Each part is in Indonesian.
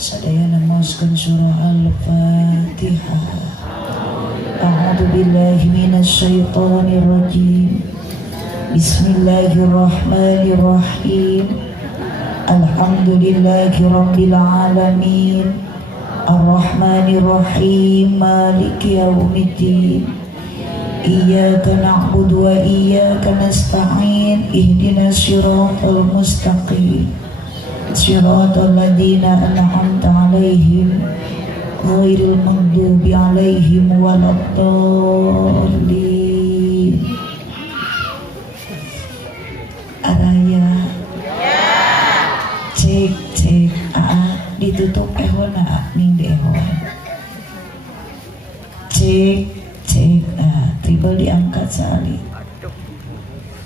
Sadayana mauskan surah Al-Fatihah. A'udzu billahi minasy syaithanir rajim. Bismillahirrahmanirrahim. Alhamdulillahi rabbil alamin. Ar-Rahmanir Rahim. Maliki yaumiddin. Iyyaka na'budu wa iyyaka nasta'in. Ihdinas siratal mustaqim. Siratal ladzina an'amta 'alaihim ghairil maghdubi 'alaihim waladdallin. Araya. Cek cek ditutup ehona ning dehon. Cek cek tiba diangkat sekali.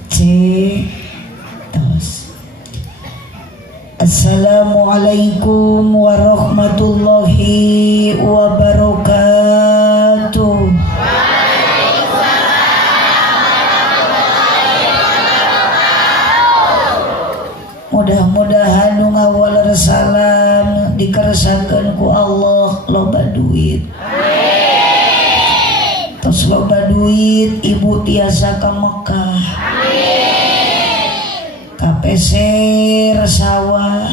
Cek tos. Assalamualaikum warahmatullahi wabarakatuh. Mudah-mudahan nu ngawal salam dikeresakeun ku Allah loba duit. Tos loba duit ibu tiasa ka Mekah. KPC sawah.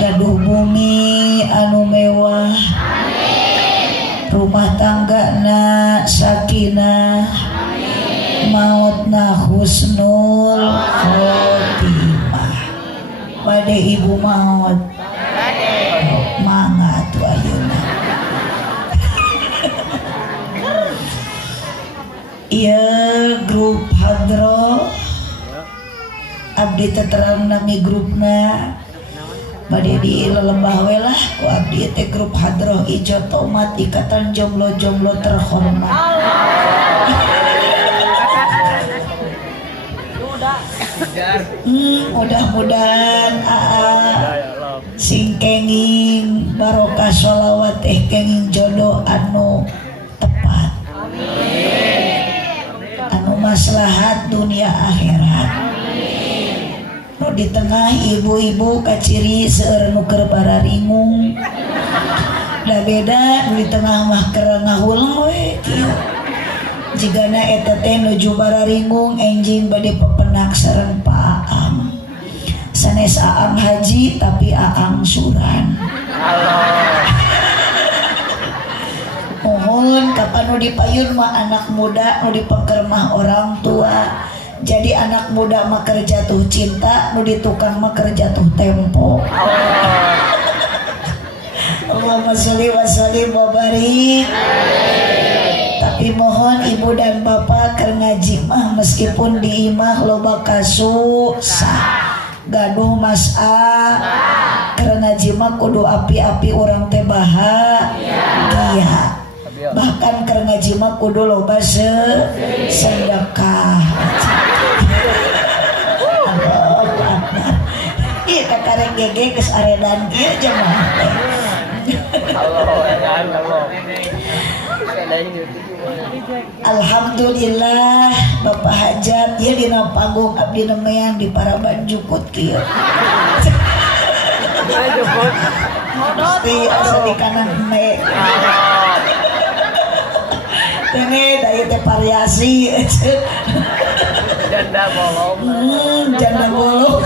Gaduh bumi anu mewah. Rumah tanggana sakinah. Mautna husnul khotimah. Bade ibu maut. Mangga tu ayeuna. Ieu grup hadroh abdi terang nami grupna bade di lelembah we lah ku abdi teh grup hadroh ijo tomat ikatan jomblo-jomblo terhormat. Mudah-mudahan sing kenging barokah sholawat kenging jodoh anu tepat. Anu maslahat dunia akhirat. No di tengah ibu-ibu kaciri seueur nu keur bararingung. Da beda di tengah mah keur ngahuleng we kieu. Jigana eta teh nuju bararingung enjing bade pepenak sareng Paang. Sanes Aang haji tapi Aang suran. Mohon kapan nu dipayun mah anak muda, nu dipengker mah orang tua. Jadi anak muda mah keur jatuh cinta, nu ditukang mah keur jatuh tempo. Allahumma sholli wa sallim wa barik. Tapi mohon ibu dan bapak keur ngaji mah meskipun di imah loba kasusah. Gaduh mas'ah. Keur ngaji mah kudu api-api urang teh bahagia. Bahkan keur ngaji mah kudu loba sedekah. Iya kakareng gege geus aredan ieu jemaah teh. Alhamdulillah Bapak Hajat ya dina panggung abdi nemeang di Paraban Jukut kieu. Mesti asa di kanan me. Tene daya teh variasi. Janda bolong. Janda bolong.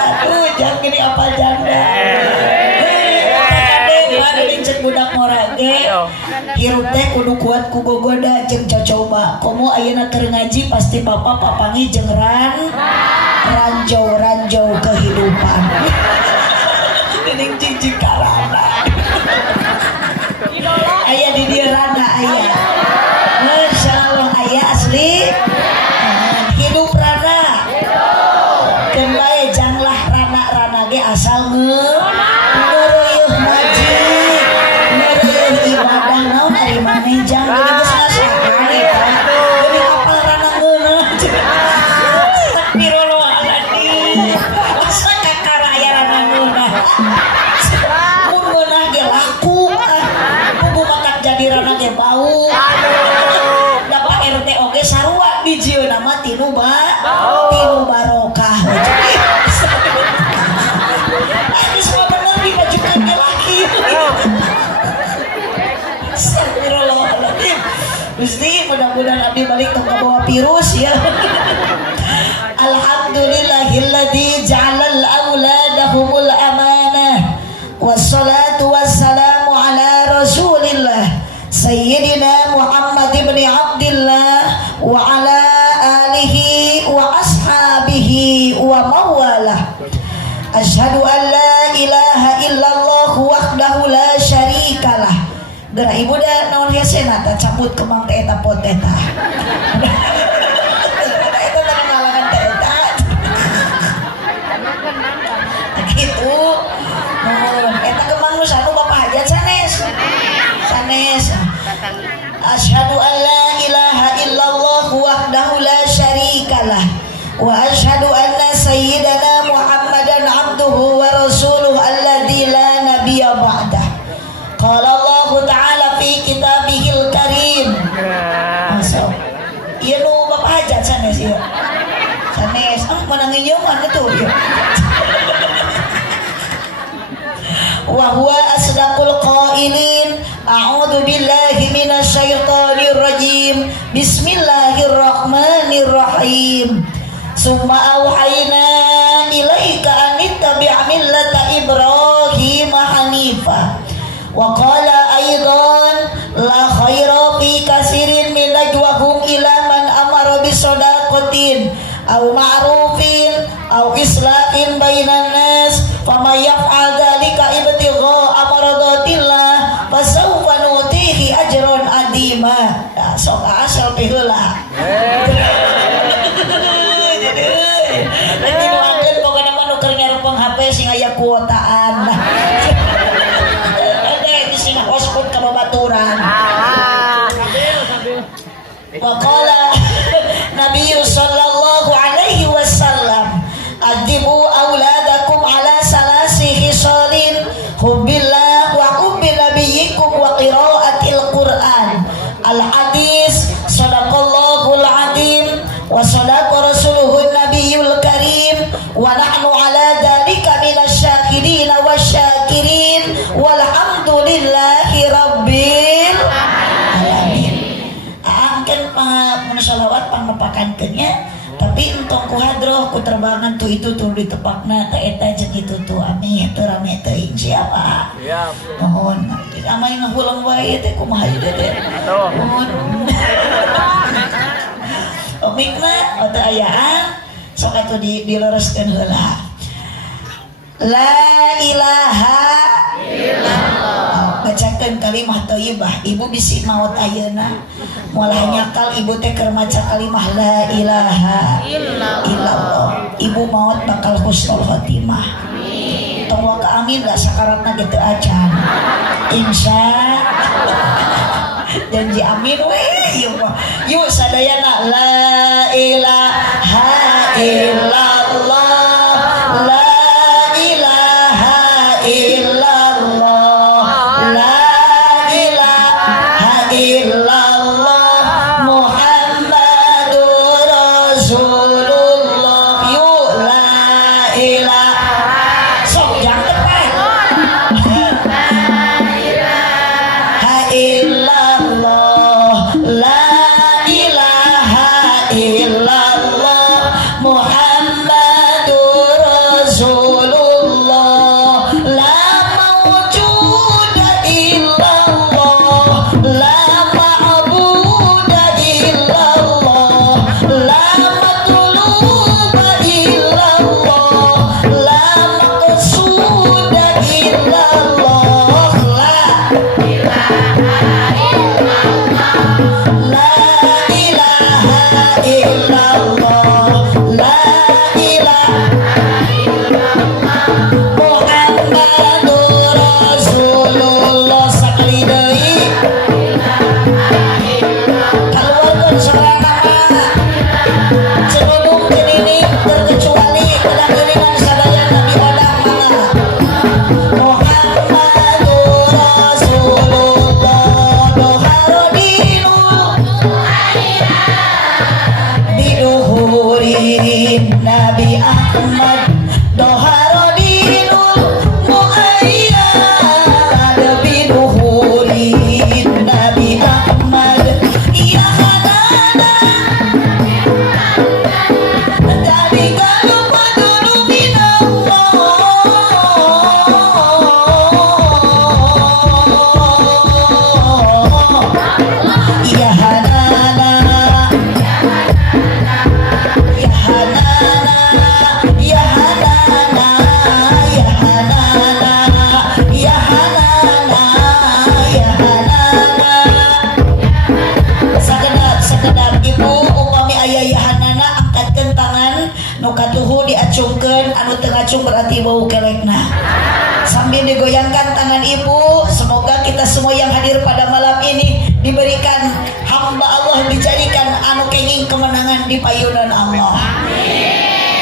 Aduh, jangan gini apa janda. Ada cek budak morage. Hirup teh kudu kuat ku gogoda jeung cocoba. Komo ayeuna keur ngaji pasti bapak papangi jeung ranjau kehidupan. Ini ge asal ngeureuh ngaji ngeureuh ibadah naon ari manejang jadi geus ngasaha eta jadi apal rana ngeunah astagfirullahaladzim asa kakaraya rana ngeunah mun ngeunah ge laku kudu makan jadi rana ge bau dapat RT oge sarua dijieun mah tinu barokah ini semua benar dibajukan ke laki astagfirullahaladzim Gusti mudah-mudahan abdi balik tong bawa virus ya alhamdulillahilladzi ja'alal auladahumul amanah wassalatu wassalamu ala rasulillah sayyidina Muhammad ibn Abdillah wa ala alihi wa ashabihi wa mawalah asyhadu an la ilaha illallah wahdahu la syarikalah geura ibu da naon hesena ta cabut kemang teh eta pot eta eta teh ngalangan teh eta gitu nuhun eta kemang nu sanu bapak hajat sanes asyhadu an la ilaha illallah wahdahu la syarikalah wa asyhadu anna sayyidana Muhammadan abduhu wa rasuluh alladzi la nabiyya ba'dah qala Allah ta'ala fi kitabihil karim masya ieu nu bapak hajat sanes ieu sanes mana nginyeungan atuh ieu wa huwa asdaqul qailin a'udzu billahi minasyaitonir rajim bismillahirrahmanirrahim summa auhayna ilaika an ittabi' millata ibrahim hanifa wa qala aidan la khaira fi katsirin min najwahum ila man amara bisadaqatin aw ma'rufin aw islahin bainan nas faman yaf'al dzalika ibtigha amradatillah fasawfa nutihi ajran adima sok asal teh heula jadi nuangkeun pokona mah nu keur nyarupeng HP sing aya kuotaan ada itu sing hotspot ka babaturan wa qala Nabi sallallahu alaihi wasallam adibu auladakum ala salasi hisalin hubbillah wa hubbi nabiyyikum wa qiraatil Qur'an al hadis sadaqallahul azim wa sadaqa rasuluhun nabiyul karim wa nahnu ala dzalika minasyahidin wasyakirin walhamdulillahi rabbil alamin angkeun mun shalawat pangnepakankeunnya tapi entong ku hadroh ku terbangan tuh itu tuh ditepakna teh eta jeung kitu tuh amin teu rame teuing siapa siap mohon amai ngahulang wae teh kumaha ieu teh mohon omikna atau ayaan sok atuh dilereskeun heula la ilaha illallah bacakeun kalimah thayyibah ibu bisi maot ayeuna moal nyakal ibu teh keur maca kalimah la ilaha illallah ibu maot bakal husnul khotimah amin tong wa ka amin da sakaratna ge teu acan insya janji amin we yuk sadayana la ilaha illallah la ilaha illallah la ilaha illallah Muhammadur Rasulullah yuk la ilaha sok yang tepat la ilaha illallah la ilaha illallah Muhammadur Rasulullah Sambil digoyangkan tangan ibu, semoga kita semua yang hadir pada malam ini diberikan hamba Allah, dijadikan anu kenging kemenangan di payunan Allah.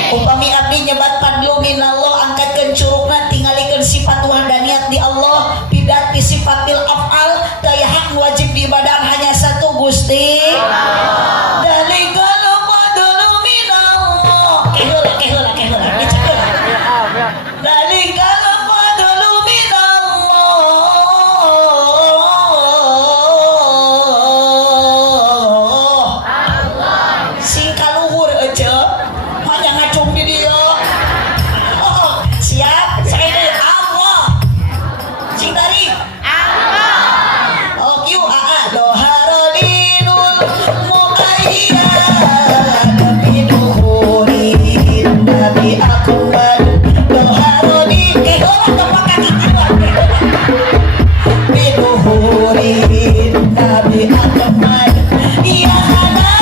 Upami abdi nyebat padlu minallah, angkatkeun curugna tingalikeun sifat wahdaniyat di Allah, pidat di sifat bil afal, daya hak wajib diibadah hanya satu Gusti Allah. Dalikal fadlu minallah. Keheula dicekeun. Dalikal fadlu minallah. Allah. Sing kaluhur ece. Ngacung di dia. Oh, siap. Saya dari Allah. Sing dari Allah. Oh, Q A doharodinul muayyad biduhurin nabi akbar doharodin tempat kaki biduhurin nabi akbar ya hanana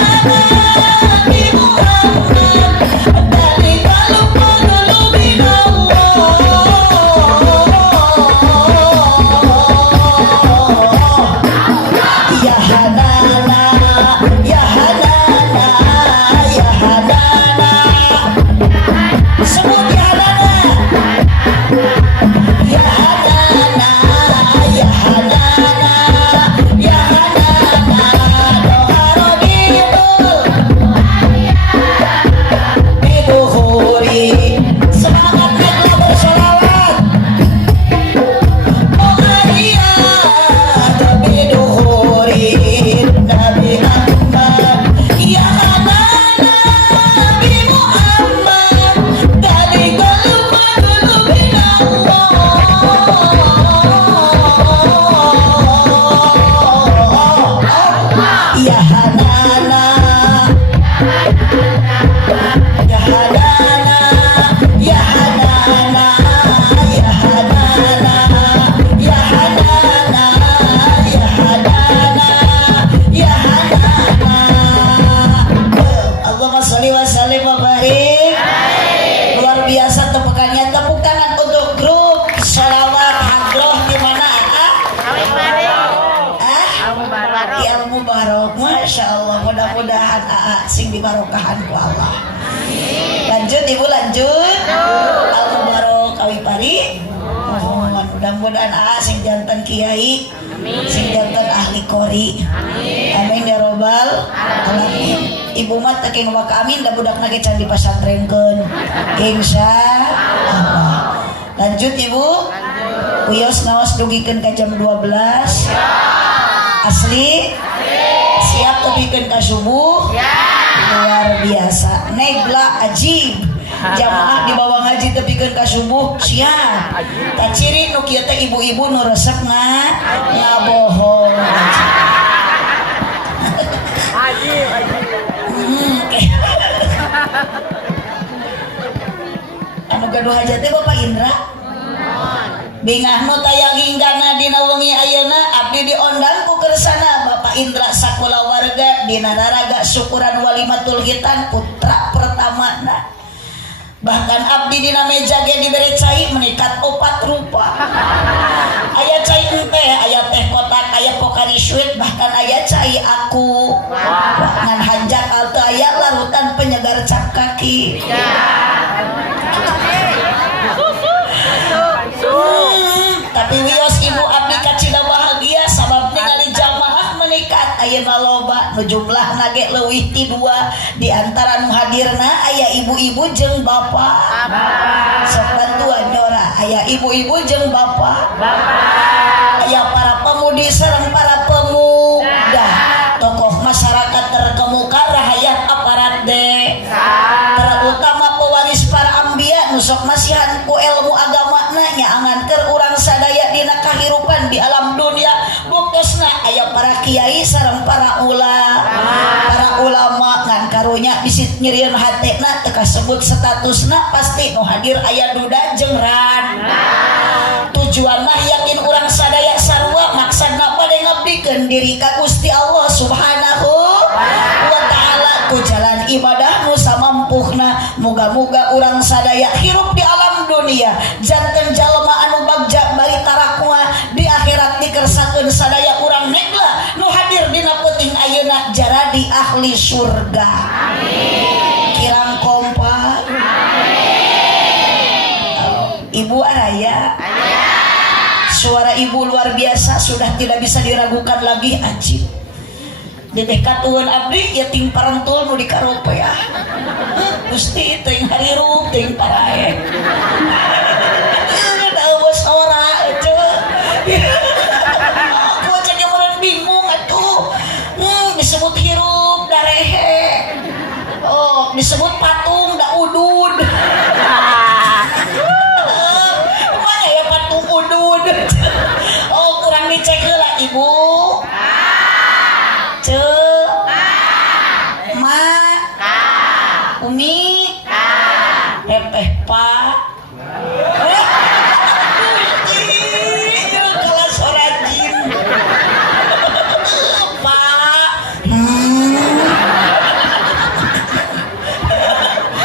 bi Muhammad. Mudah-mudahan sing dibarokahan ku Allah. Lanjut ibu, lanjut. Al-mubarok kawi pari. Mudah-mudahan sing jantan kiai, sing jantan ahli kori. Amin ya robbal alamin. Ibu mah teu keng waka amin da budak nage can dipasantrenkeun. Insyaallah. Lanjut ibu. Uyos naos dugikeun ka jam 12. Asli? Siap tebikeun ka subuh? Luar biasa. Negla ajib. Jamaah di bawah ngaji tebikeun ka subuh siap. Ta ciri nu kieu teh ibu-ibu nu resep ngabohong. Ajib. Anu gaduh hajat teh Bapak Indra? Bingah nu tayang hinggana dina wengi ayeuna abdi diondang ku kersana Bapak Indra sakula warga dina naraga syukuran walimatul hitan putra pertamana. Bahkan abdi dina meja ge dibere cai meningkat 4 rupa. Aya cai teh, aya teh kotak, aya Pocari Sweat, bahkan aya cai aku. Ngan hanjak alta aya larutan penyegar cap kaki. Tapi wios ibu abdi kacida bahagia sabab ningali jamaah meningkat ayeuna loba nu jumlahna ge leuwih ti 2 di antara nu hadirna aya ibu-ibu jeung bapak. Sok bantuan nyora aya ibu-ibu jeung bapak. Aya para pemudi sareng para pemuda. Tokoh masyarakat terkemuka rahayat aparat terutama pewaris para ambiya nu sok masihan ku ilmu agamana nyaangan keur urang sadaya dina kahirupan di alam dunia. Buktosna aya para kiai sareng para ulama ngan karunya bisi nyirieun hatena teu kasebut statusna pasti nu hadir aya duda jeung tujuan mah yakin urang sadaya sarua maksudna bade ngabdikeun diri ka Gusti Allah Subhanahu wa taala ku jalan ibadah nu samampuhna. Moga-moga urang sadaya hirup di alam dunia janten jalma anu Suara ibu luar biasa, sudah tidak bisa diragukan lagi. Anjir dedek katuan abdi ya ting parantul nu di karope ya gusti ting harirup ting parae ada suara aja aku aja jamuran bingung atuh disebut hirup darehe oh disebut patung da udud mana ya patung udud oh kurang dicek heula ibu Umi Teteh Pak kelas orangin Pak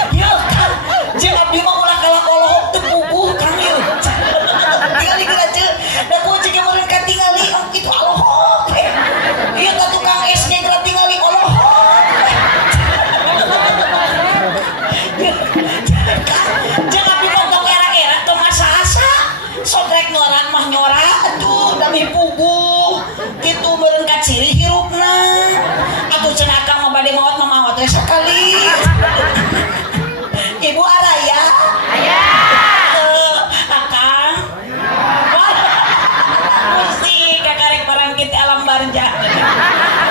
ya kan jeng abdi mah ulah kalah kolohok teu puguh kang ieu tingali geura ceuk da ku cek meureun katingali itu alohok ieu ka tukang SD geura tingali alohok jangan bingung era-era tuh masa asa sotrek nyoran mah nyora aduh dami puguh gitu meureun ka ciri hirupna atuh cenah akang mah bade maot mah teh sakali ibu araya aya akang mesti kakarek parangkit alam barja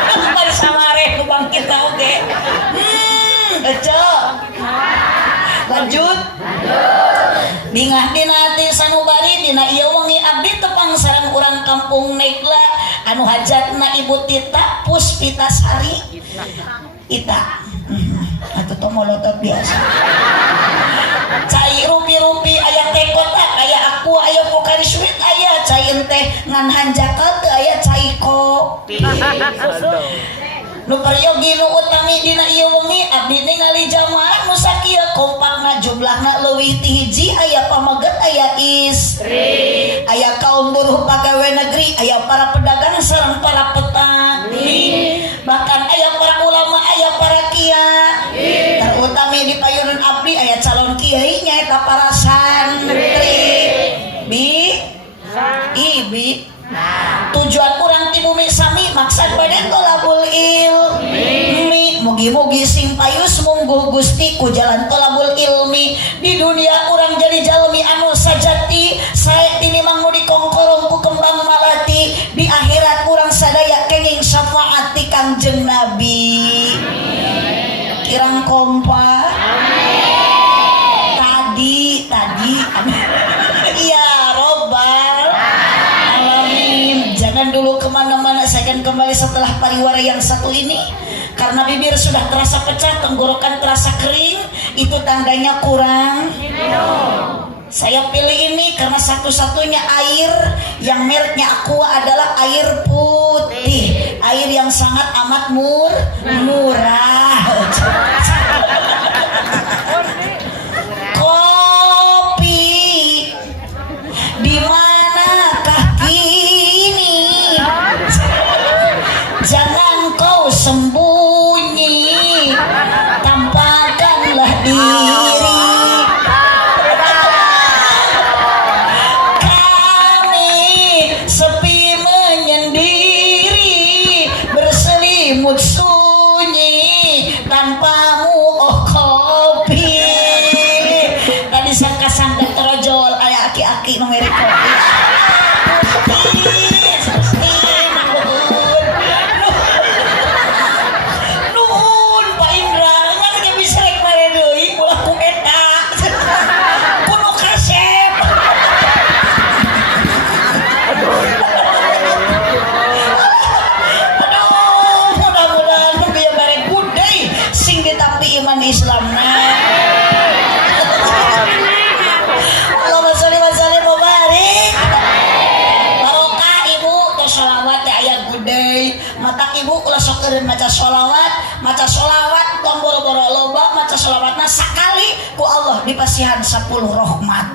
bari samare ku bangkit oge ecok lanjut dingah dina hati sanubari dina ieu wengi abdi tepang sareng urang kampung Negla anu hajatna ibu Tita Puspitasari Ita atuh teh molotot biasa cai rupi-rupi aya teh kotak aya aku aya Pokari Sweet aya cai teh ngan hanjakal teu aya cai kopi nu peryogi nu utami dina ieu wengi abdi ningali jamaah nu sakieu kompakna jumlahna leuwih ti hiji aya pamaget aya istri aya kaum buruh pagawe negeri aya para pedagang sareng para petani bahkan aya para ulama aya para kiai terutami di payunan abdi aya calon kiai nyaeta para santri ibi tujuan urang ti bumi sami maksad badan tolabul ilmi mugi-mugi sing payus mungguh Gusti ku jalan tolabul ilmi di dunia urang jadi jalmi anu sajati sae tinimang nu dikongkorong ku kembang malati di akhirat urang sadaya kenging syafaat ti Kangjeng Nabi kirang kompa tadi iya robbal jangan dulu kemana-mana, saya akan kembali setelah pariwara yang satu ini karena bibir sudah terasa pecah, tenggorokan terasa kering, itu tandanya kurang saya pilih ini karena satu-satunya air yang mereknya Aqua adalah air putih, air yang sangat amat murah kopi di manakah kini jangan kau sembunyi tampakkanlah diri kami sepi menyendiri berselimut sunyi tanpamu oh kopi tadi sangka-sangka terojol aya aki-aki numeri kopi Islamna Allahumma sholli wa sallim wa barik barokah ibu tos sholawat teh aya gudeg mata ibu ulah sok eureun maca sholawat tong boro-boro loba maca sholawatna sakali ku Allah dipasihan 10 rahmat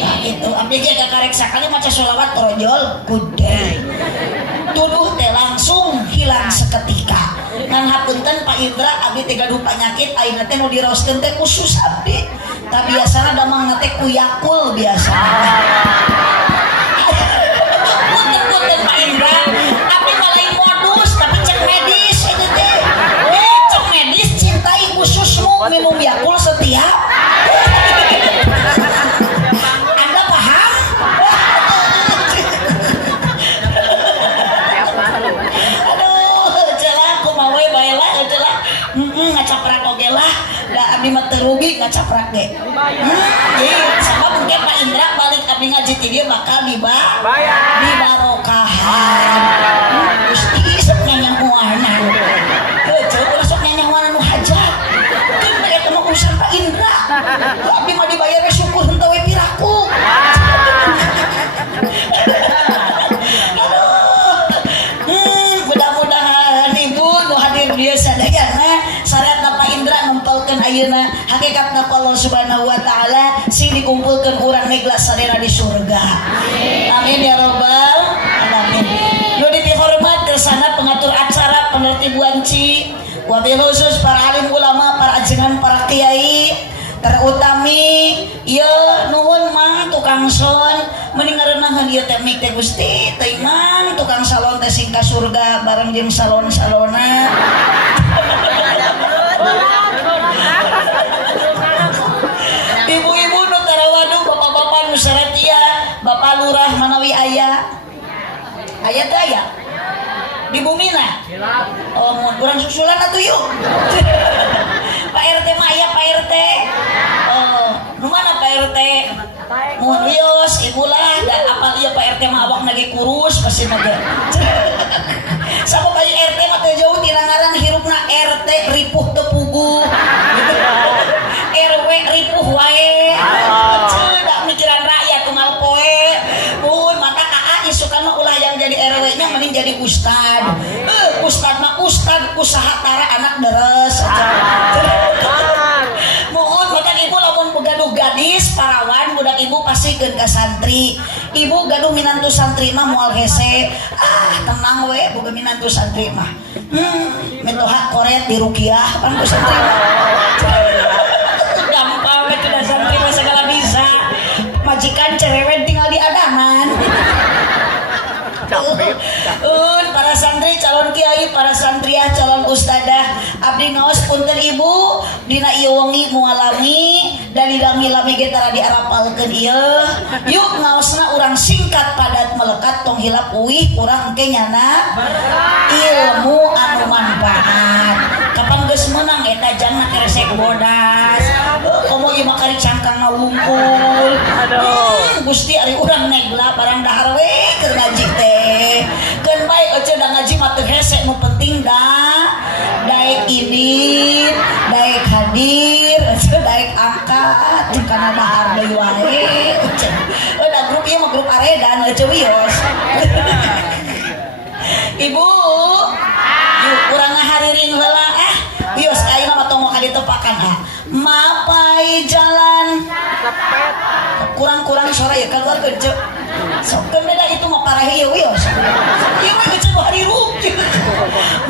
nah itu abdi ge kakarek sakali maca sholawat torojol gudeg tuduh teh langsung hilang seketika ngan hapunten Pak Indra abdi teh gaduh panyakit ayeuna teh nu diraoskeun teh khusus abdi tak biasanya damang ngetek ku Yakul biasa. Punten Pak Indra, tapi malain modus, tapi cek medis itu teh. Cek medis cintai khususmu minum Yakul setiap. Anda paham? Aduh, celah kumawe baelah celah. Ngacaprak oge lah. Da abdi mah teu rugi ngacaprak ge. Sabab mungkin Pak Indra balik abdi ngaji ti dieu bakal dibarokahan. Gusti sok nyanyang muana. Heuh, ulah sok nyanyang muana nu hajat. Keun eta mah urusan Pak Indra. Abdi mah dibayar syukur henteu we piraku. Mudah-mudahan ibu nu hadir dieu sadayana saratna Pak Indra ngempelkeun ayeuna hakikatna Allah Subhanahu wa taala sing dikumpulkeun urang negla sadayana di surga. Amin ya rabbal alamin. Nu dihormat kersana pengatur acara penertibuan Ci, wabil khusus para alim ulama, para ajengan, para kiai, terutami ieu nuhun mang tukang son mending ngarennaheun ieu teh mik teh Gusti teh mang tukang salon teh sing ka surga bareng jeung salon-salona. Ibu-ibu nu tarawadu, bapak-bapak nu saretia, Bapak Lurah manawi aya teh aya di bumina. Oh, mun urang susulan atuh yuk. Pak RT mah aya Pak RT. Oh, nu mana Pak RT? Mun wios ibu lah da apal ieu Pak RT mah awakna ge kurus pasti mah ge. Sabab aya RT mah teu jauh tina ngaran hirupna RT ripuh teu puguh. RW ripuh wae. Ceudak mikiran rakyat kumaha poe. Mun mata KA isukan mah ulah yang jadi RW-nya mending jadi ustad. Ustad mah ustad usaha tara anak deres. Mohon mata ibu lamun gaduh gadis parawan budak ibu pasikeun ka santri. Ibu gaduh minantu santri mah moal hese. Tenang we boga minantu santri mah. Metoha koret di rukiah pan ku santri mah. Gampang we kuda santri mah segala bisa. Majikan cerewet tinggal di adanan. Para santri calon kiai, para santriah calon ustadah, abdi ngaos punten ibu dina ieu wengi mualami dan dilami-lami ge tara diarapalkeun ieu. Yuk ngaosna urang singkat padat melekat tong hilap uih urang engke nyana ilmu anu manfaat. Kapan geus meunang eta jangan keresek bodas. Komo ieu mah kari cangkang ngawungkul. Gusti ari urang negla barang dahar we keur ngaji teh. Keun bae ece da ngaji mah teu hese nu penting daek idin, daek hadir, daek angkat jeung kana dahar deui wae. Da grup ieu mah grup aredan ece wios. Ibu, yuk urang ngahariring heula wios ayeuna mah tong ka ditepakan mapai jalan kurang-kurang suara ya keluar kerja sok beda itu mah parah ieu wios ieu mah geus hari rugi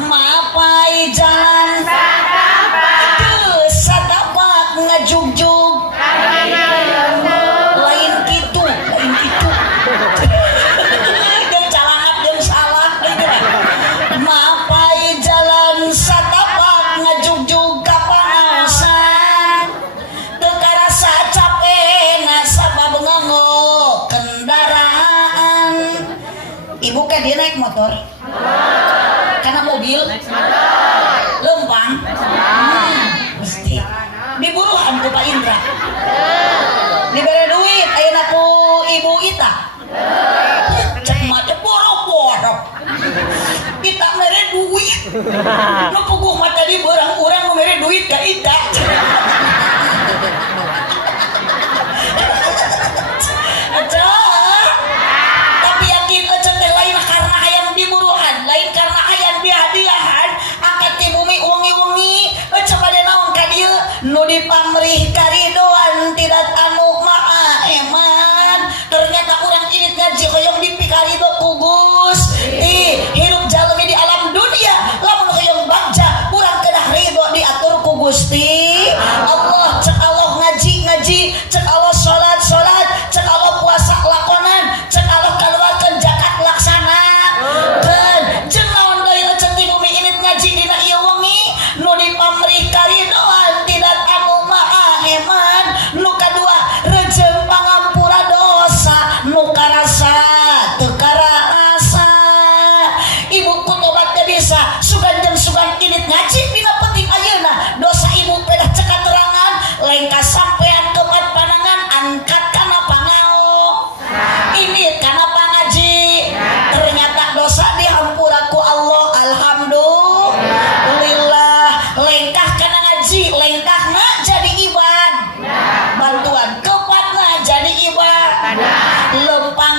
mapai jalan satapak ngajugjug lain kitu jeung calangap jeung salah mapai jalan satapak ngajugjug ka pangaosan teu karasa capena sabab nganggo kendaraan. Ibu kan dia naik motor karena mobil lempang mesti diburuhan ku Pak Indra dibere duit ayeuna ku ibu Ita cek mah boro-boro kita mere duit nu puguh mah tadi beurang urang nu mere duit ka Ita. Tapi yakin aja teh lain karena hayang diburuhan, lain karena hayang dihadiahan, angkat ti bumi wengi-wengi, aja bade naon ka dieu nu dipamrih karidoan tidak anu maha eman. Ternyata urang irit ngaji hoyong dipikarido ku Gusti. Hirup jalmi di alam dunia lamun hoyong bagja urang kedah ridho diatur ku Gusti.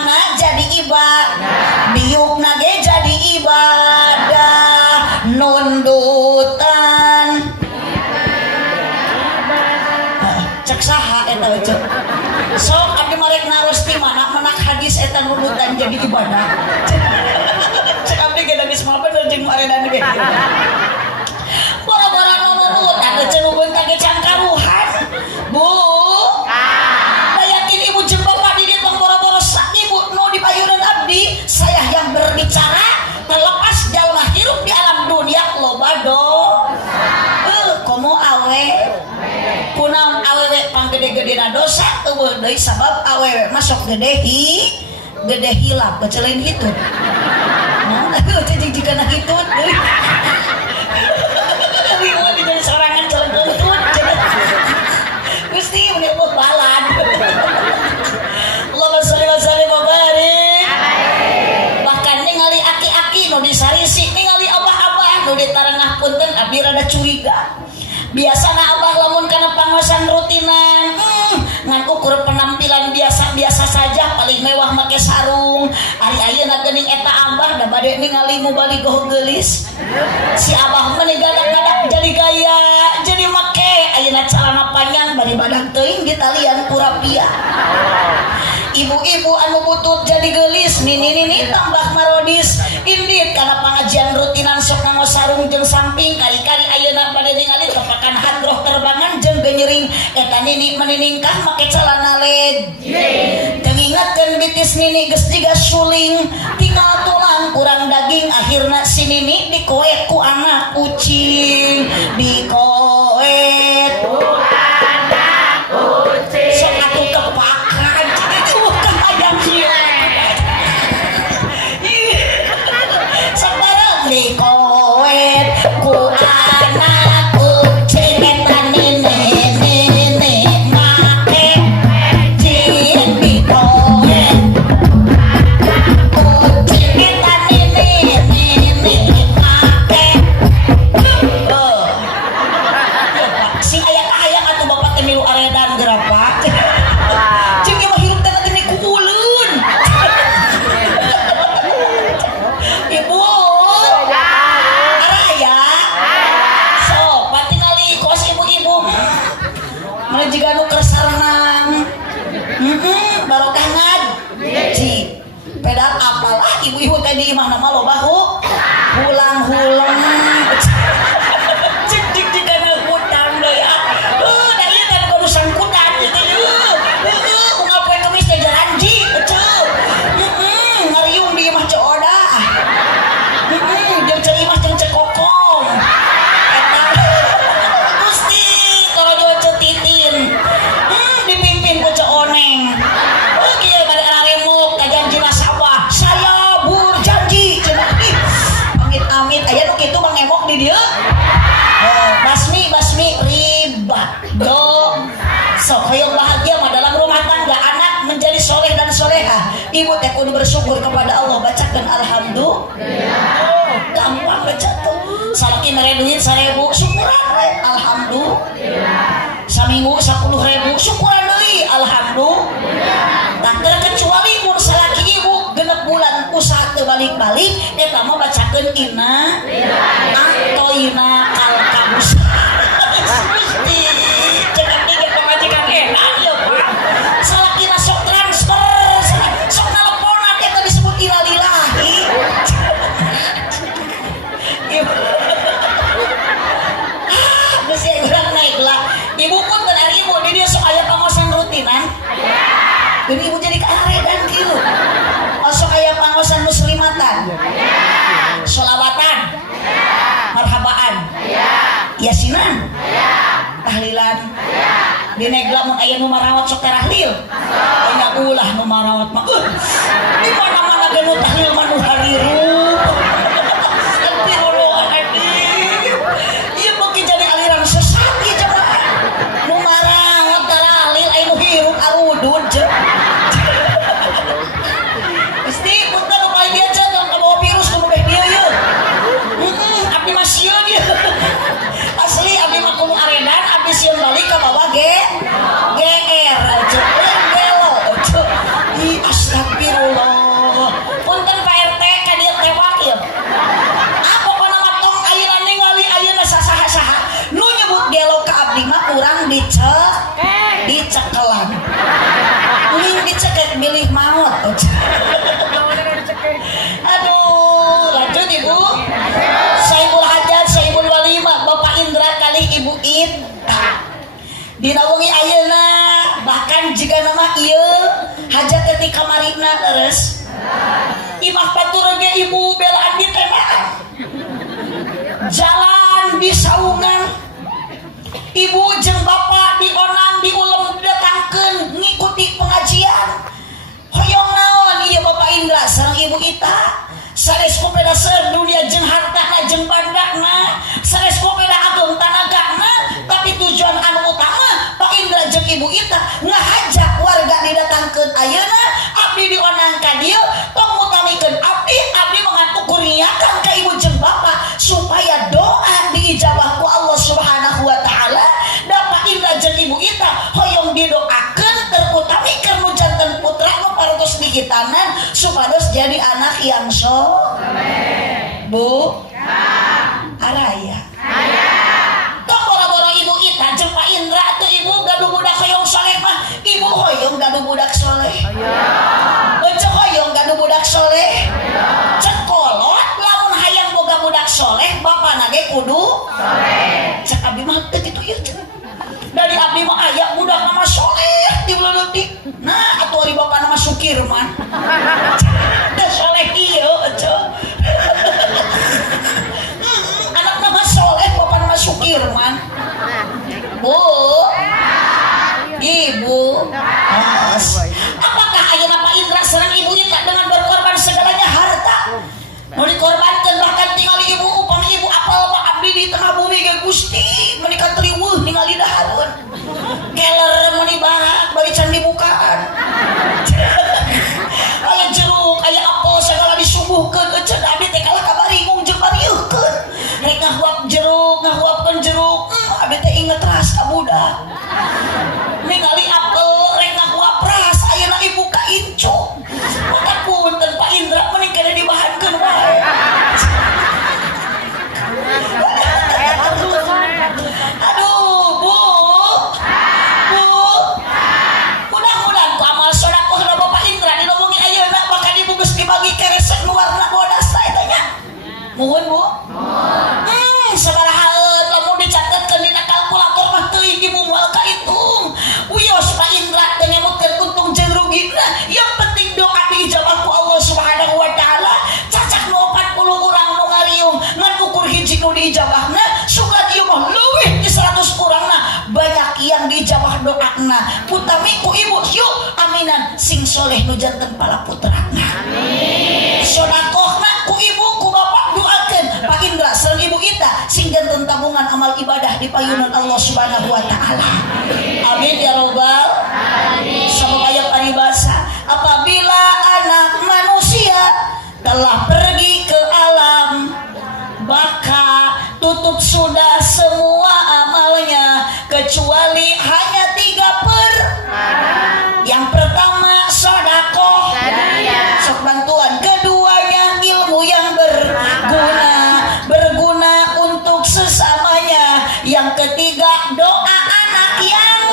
Doana jadi ibadah, biukna ge jadi ibadah, nundutan cek saha eta cek sok abdi marek naros ti mana menak hadis eta nundutan jadi ibadah cek abdi ge geus mah bener jeung arenan ge boro-boro nunut anu cenubun tage cangkaruhan Bu yakin ibu jeung bapak di dieu boro-boro ibu nu di payunan abdi saya yang berbicara terlepas jauh hirup di alam dunia loba komo awe kunaon awewe panggede-gedena dosa eueuh deui sabab awewe masuk gede hilap kecelain hitut nah aduh cicing jikana hitut deui bingung di jadi sorangan jalan hitut Gusti mun eueuh balad Allahumma sholli wa sallim wa barik bahkan ningali aki-aki nu disarisi ningali abah-abah nu ditarengah punten abdi rada curiga biasana abah lamun kana pangosan rutinan ngan ukur penampilan biasa-biasa saja paling mewah make sarung ari ayeuna geuning eta abah da bade ningali mubalighah geulis si abah mah gadak-gadak jadi gaya jadi make ayeuna celana panjang bari badak teuing di talian kurapia ibu-ibu anu butut jadi geulis nini tambah marodis indit kana pangajian rutinan sok nganggo sarung jeung samping kali-kali ayeuna bade ningali tepakan hadroh terbangan jeung genyering eta nini meniningkah make celana led teu ngingetkeun bitis nini geus jiga suling tinggal tulang kurang daging akhirna si nini dikoet ku anak kucing dikoet ku anak kucing sok atuh tepakan itu bukan ayam cilik sabarang dikoet ku anak kucing eta nini ibu-ibu tadi imah nama lo bahu hulang-hulang cik dikana kudang deh ya dah iya kan kudusan kudang gitu ngapain kemis teh jaranji ngariung di imah cek oda jeung cek imah jeung cek kokong eta Gusti kalau dia cek titin dipimpin ku cek oneng kieu bade aremuk kajanji nasabah saya berjanji amit aya nu kitu mangemok di dieu basmi riba do sok hoyong bahagia mah dalam rumah tangga anak menjadi soleh dan soleha ibu teh kudu bersyukur kepada Allah bacakeun alhamdulillah gampang baca tuh salaki mere duit 1000 syukuran we alhamdulillah saminggu 10.000 syukuran deui alhamdulillah tak terkecuali mun salaki ibu genep bulan usaha teu balik-balik eta mah bacakeun inna atoina kal kabus Gusti cek abdi ge pamajikan enak ya Pak salakina sok transfer sok nelponan eta disebut ilalillahi Gusti urang naik lah ibu pun teu ari ibu di dieu sok aya pangosan rutinan dan ibu jadi kearedan kieu sok aya pangosan muslimatan sholawatan marhabaan yasinan tahlilan dinegla mun aya nu marawat sok tarahlil aya ulah nu marawat mah di mana-mana ge nu tahlil mah nu harirup astagfirullahaladzim ieu beuki jadi aliran sesat ieu jemaah nu marawat tarahlil aya nu hirup arudud Gusti punten upaya dia cek kabawa virus nu beh dieu yeuh abdi mah sieun ieu asli abdi mah kudu aredan abdi sieun balik ka bawah GR cek gelo cek ih Astagfirullah. Punten Pak RT ka dieu teh wakil. Apa kana matong ayeuna ningali ayeuna sasaha-saha nu nyebut gelo ka abdi mah urang dicekelan. Uing dicekek milih maot. Aduh, lanjut Ibu. Saibul Hajat, Saibul Walimah, Bapak Indra kali Ibu Ita. Dina wengi ayeuna bahkan jika nama ieu hajat teh kamarina terus. Imah batur ge Ibu belaan di temaan. Jalan di saungan. Ibu jeung bapak dionang diulem datangkeun ngikuti pengajian. Hoyong naon ieu Bapak Indra sareng Ibu Ita? Sanes kopeda seur dunia jeung hartana jeung bandana, sanes kopeda agung tanagana, tapi tujuan anu utama Pak Indra jeung Ibu Ita ngahajak warga didatangkeun ayeuna abdi dionang ka dieu tong utamikeun abdi mengan ukuriakan ka ibu jeung bapak supaya doa diijabah ku Allah Subhanahu wa taala. Da Pak Indra jeung Ibu Ita hoyong didoakeun terutami nu janten putra nu parantos dikitanan supados jadi anak yang soleh. Bu, araya. Tong boro-boro Ibu Ita jeung Pak Indra teh Ibu gaduh budak hoyong soleh mah Ibu hoyong gaduh budak soleh. Cek hoyong gaduh budak soleh. Cek kolot lamun hayang boga budak soleh bapana ge kudu soleh. Cek abdi mah teu kitu ieu. Dari abdi mah aya budak nama soleh di beleutik. Nah, atuh ari bapak nama Sukirman. Teu soleh ieu, cek. Anak nama soleh bapak nama Sukirman. Bu, Ibu, apakah ayeuna Pak Indra sareng Ibu Ita dengan berkorban segalanya harta mau dikorbankan bahkan tingali Ibu upami Ibu apal Pak abdi di tengah bumi ge Gusti menika triweuh ningali dahareun keler meuni barat bari can dibukaan aya jeruk aya apel segala disubuhkeun eceun abdi teh kalah kabaringung jeung barieukeun rek ngahuapkeun jeruk abdi teh inget ras ka budak ningali apel rek ngahuap ras ayeuna Ibu ka incu punten Pak Indra mending kada dibahankeun wae. Aduh, Bu. Mudah-mudahan ku amal sedekah da Bapak Indra dinomongin ayeuna bakal Ibu geus dibagi keresek nu warna bodas eta nya. Muhun, Bu. Sabaraha lamun dicatetkeun dina kalkulator mah teuing Ibu moal kahitung. Uyos Pak Indra teh nyamutkeun untung jeung rugina. Yang penting doa diijabah ku Allah Subhanahu wa taala. Cacak nu 40 urang nu ngariung ngan ukur hiji nu diijabahna sugan ieu mah leuwih ti 100 urangna banyak yang diijabah doana. Utami ku Ibu yuk aminan sing soleh nu janten pala putrana. Amin. Sedekahna ku Ibu ku Bapak doakeun Pak Indra sareng Ibu Ita sing janten tabungan amal ibadah di payunan Allah Subhanahu wa taala. Amin ya rabbal alamin. Samoga aya paribasa apabila anak manusia telah pergi ke alam maka tutup sudah semua amalnya kecuali hanya 3 yang pertama sedekah sok bantuan, keduanya ilmu yang berguna untuk sesamanya, yang ketiga doa anak yang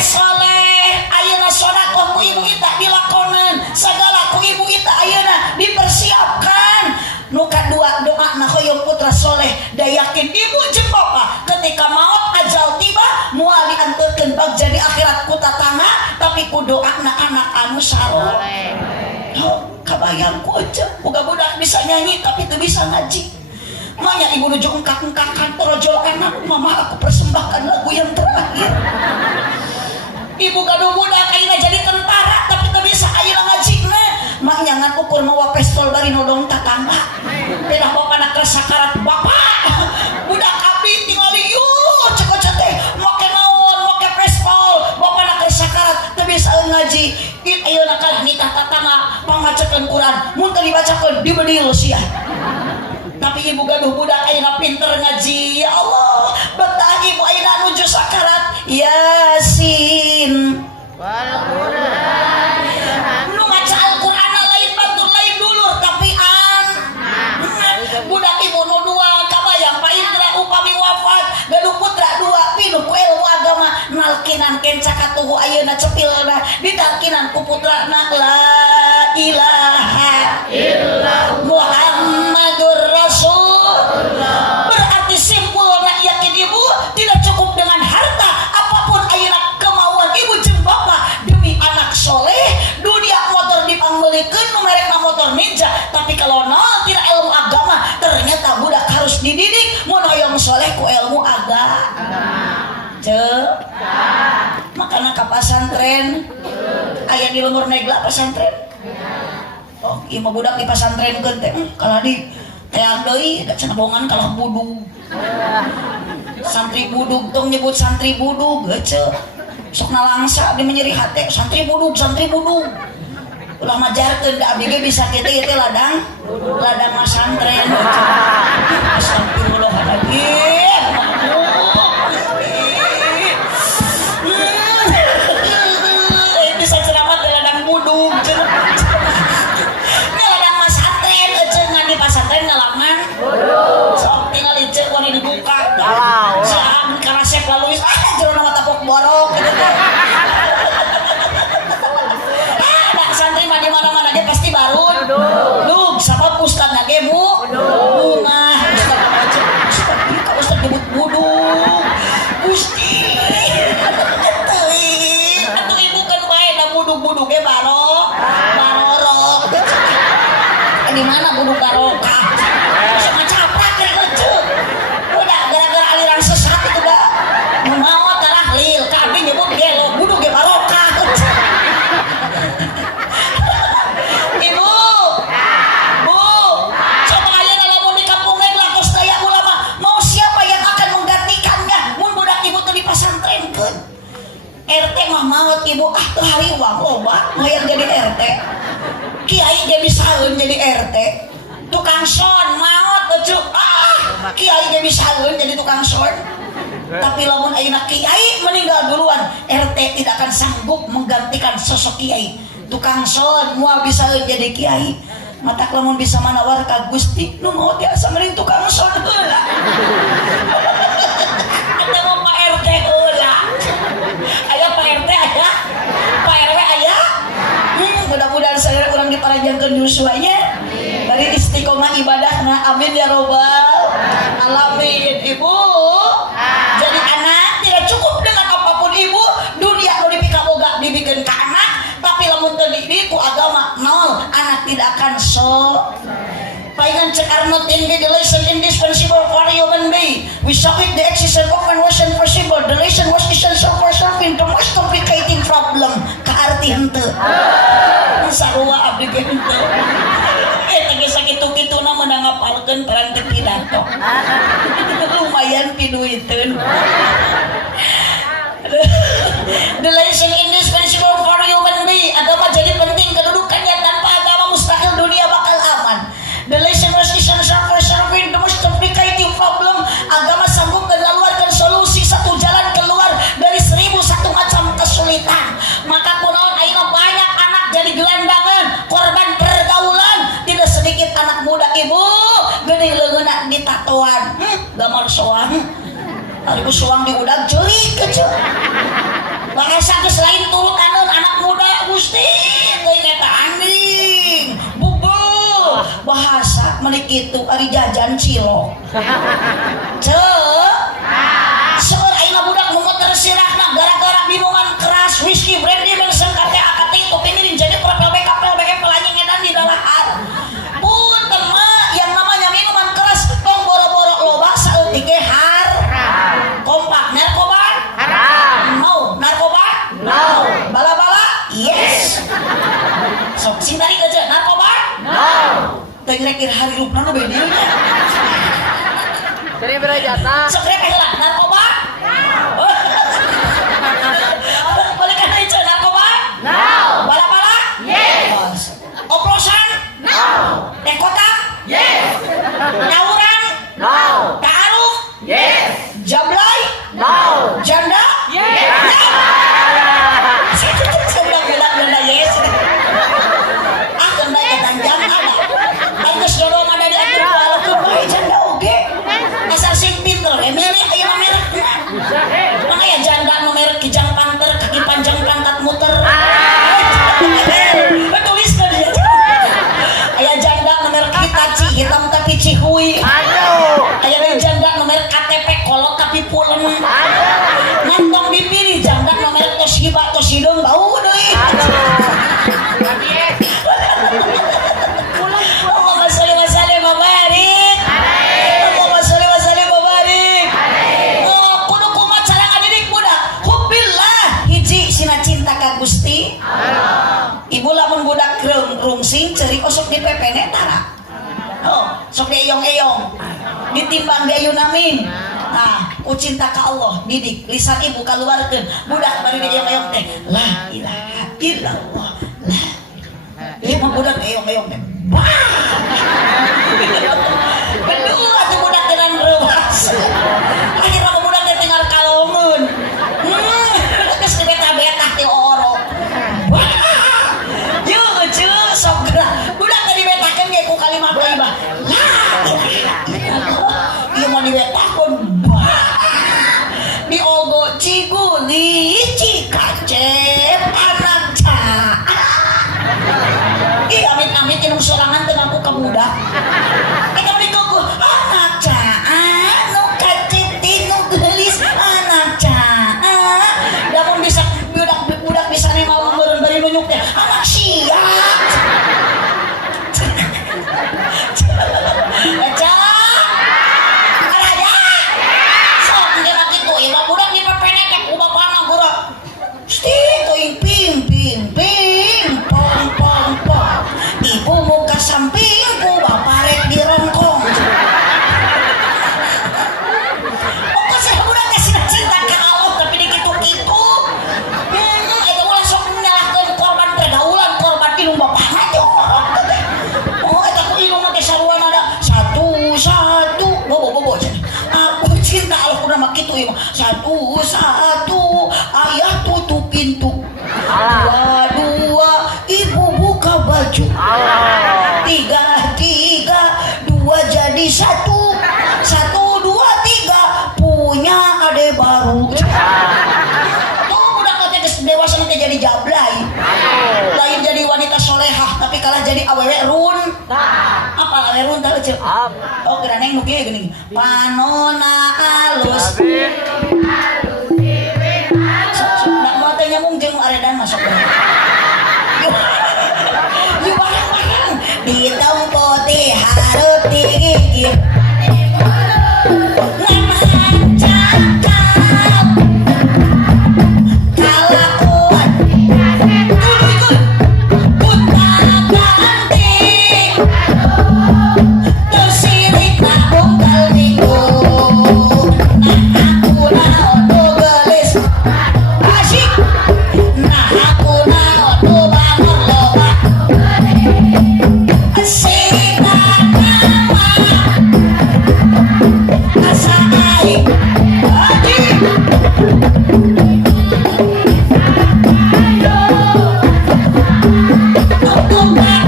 soleh. Ayeuna sedekah ku Ibu Ita dilakonan sagala ku Ibu Ita ayeuna dipersiapkan. Nu kadua doa na hoyong putra soleh da yakin Ibu jeung Bapak ketika maut ajal tiba moal dianteurkeun bag jadi akhirat ku tatangga tapi ku doana anak anu saleh. Kabayang ku aja boga budak bisa nyanyi tapi teu bisa ngaji. Manya Ibu nuju engkak-engkakan terojol anak mama aku persembahkan lagu yang terakhir. Ibu gaduh budak ayeuna jadi tentara tapi teu bisa ayeuna ngajina. Mak nyangan ukur mawa pistol bari nodong tatangga. Pedah bapana keur sakarat bapak. Budak abdi tingali yeuh cek teh make naon make pistol bapana keur sakarat teu bisa ngaji. Ieu ayeuna kalah nitah tatangga pamacekeun Quran mun teu dibacakeun dibedil sia. Tapi Ibu gaduh budak ayeuna pinter ngaji. Ya Allah, betah Ibu ayeuna nuju sakarat Yasin. Nu ayeuna cepilna ditakinan ku putrana la ilaha illallah Muhammadur Rasulullah. Berarti simpulna yakin ibu tidak cukup dengan harta, apapun ayeuna kemauan ibu jeung bapa demi anak soleh. Dunia motor dipanggulikeun nu merekna motor ninja, tapi kalau nol tidak ilmu agama, ternyata budak harus dididik mun hoyong soleh ku ilmu agama. Makanya ke pesantren aya di lemur negla pesantren. Oh, ieu mah budak di pesantren keun teh kalah di teang deui da cenah bohongan kalah budug. Santri budug tong nyebut santri budug geuceu. Sok nalangsa di menyeri hate santri budug. Ulah majarkeun da abdi ge bisa kitu ieu teh ladang pesantren. Astagfirullahaladzim. Bisa ceramah di ladang budug. Ini ladang pesantren eceun ngan di pesantren ngalaman. Sok tinggal iceu wani dibuka. Saam karasep lalu jero nama tapok borok gitu teh. Santri mah di mana-mana ge pasti barun. Dug sabab ustadna ge bunga. Ustad nyebut budug. Gusti. Atuh ibu kan bae da budug-budug ge barorok. Di mana budug barokah? Sama caprak ge heuceu. Udah gara-gara aliran sesat itu da. Mau tarah lil kabeh nyebut gelo budug ge barokah. Ibu, Bu, coba ayeuna lamun di kampung negla kos daya ulama, mau siapa yang akan menggantikannya? Mun budak ibu teh di pesantrenkeun. RT mah maot ibu teu hari uang loba hoyong jadi RT. Kiai dia bisaeun jadi RT. Tukang son maot atuh. Kiai dia bisaeun jadi tukang son. Tapi lamun ayeuna kiai meninggal duluan, RT tidak akan sanggup menggantikan sosok kiai. Tukang son moal bisa jadi kiai. Matak lamun bisa manawar ka Gusti, nu mau tiasa mending tukang son heula. Atuh mah Pak RT heula. Aya Pak RT aya. Pak RW aya. Mudah-mudahan sadaya urang diparajangkeun yuswanya. Bari istiqomah ibadahna. Amin ya robbal alamin. Ibu jadi anak tidak cukup dengan apapun ibu. Dunia nu dipikaboga dibikeun ka anak, tapi lamun teu dididik ku agama nol, anak tidak akan Paingan cek are not in the lesson indispensable for human being. We saw it the existence of one wasn't possible. The lesson was essential for solving the most complicating problem. Kaarti henteu. Sarua abdi ge henteu. Tegas sakitu-kituna meunang ngapalkeun perang teu pidato. Lumayan piduiteun. The lesson indispensable for human being. Agama jadi penting, kedudukannya tanpa agama mustahil dunia bakal aman. The lesson was essential for solving the most complicated problem. Agama sanggup mengeluarkan solusi satu jalan keluar dari 1001 macam kesulitan. Maka kunaon ayeuna banyak anak jadi gelandangan, korban pergaulan. Tidak sedikit anak muda ibu geuning leungeunna ditatoan. Gambar soang. Ari ku soang di udag jeulik keceu. Bahasa geus lain turut aneun anak muda Gusti, teuing eta anjing. Bubul. Bahasa menik kitu ari jajan cilok. Seueur ayeuna budak nu motor sirahna gara-gara minuman keras, whisky, brandy, bensin, KTA, itu pingin jadi profil BK, PLBM, pelanying edan di dalahar. Punten mah yang namanya minuman keras tong boro-boro loba saeutik ge kompak. Narkoba? No. Narkoba? No. Bala-bala? Yes. Sok sing tadi aja narkoba? No. Teu ngerekir hari rupna nu beda nya. Sering berjata. Sok rek heula narkoba? No. Balik ka deui narkoba? No. Bala-bala? Yes. Oplosan? No. Teh kotak? Yes. Nyawuran? No. Ta'aruf? Yes. Jablay? No. Janda? Yes. Sudah bela-bela yes. Janda ketanjang ada. Bagus dorong ada di akhir walaupun bae janda oge. Asal sing pinter we milih ayeuna merekna. Mana ya janda nu merek kijang panter, kaki panjang pantat rungsing ceri sok di pepene tara sok di eyong-eyong ditimbang di ayun amin. Nah ku cinta ka Allah didik lisan ibu kaluarkeun budak bari di eyong-eyong teh la ilaha illallah la ieu mah budak eyong-eyong teh bener atuh budak dengan rewas akhirnya budak teh tinggal kalongeun geus beta-beta ti oro yeuh cu sok budak teh dibetakeun ge ku kalimat thayyibah la ieu mah dibetakeun diogo ciguli cikacep anak ca ih amit-amit inung sorangan teu ngaku ka budak eta dikogo anak ca nu kacep nu geulis anak ca lamun bisa budak bisa ngomong beureun bari nunjuk teh anak sia ca araja sok ngira kitu ieu mah budak di pepene teh ku bapana gura sti teuing ping ping ping pong pong pong ibu muka samping ku bapak rek dirongkong pokok saya budak teh cinta ka Allah tapi dikitu-kitu eta ulah sok nyalahkeun korban pergaulan korban inung bapana teh orang teh eta ku inung mah teh saruan ada satu bobo aku cinta Allah udah mah kitu ieu mah satu ayah tutup pintu dua ibu buka baju tiga dua jadi satu dua tiga punya ade baru tuh budak teh geus dewasa teh jadi jablay lain jadi wanita solehah tapi kalah jadi awewe run apa awewe run tah ceu oh kira neng nu kieu geuning panona alus nak mau teh nyambung jeung aredan masuk yuk bareng di tompote hareup digigit ngan cakap kalakuan ikut buta ganti tersirik na bongkal minggu nah aku naon nu geulis asyik nah aku naon nu bangun loba asik nama asa aing adik tutupan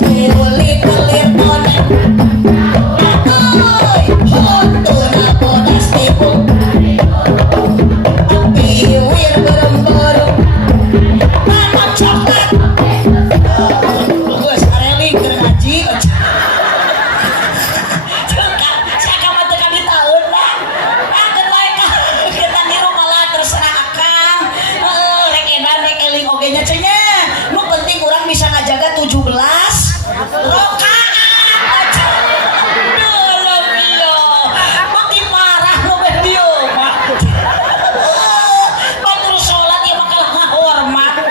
kulit-kulit onek aduy hontuna bodas tipu piwir berem-berem anak coklat geus areling keur ngaji saya mah teu kami taeun lah akeun wae kita niru malah terserah akang rek edan rek eling oge nya cenah nu penting urang bisa ngajaga 17 rakaat dalam dia makin parah nu video mah batur salat ieu mah kalah ngahormat aku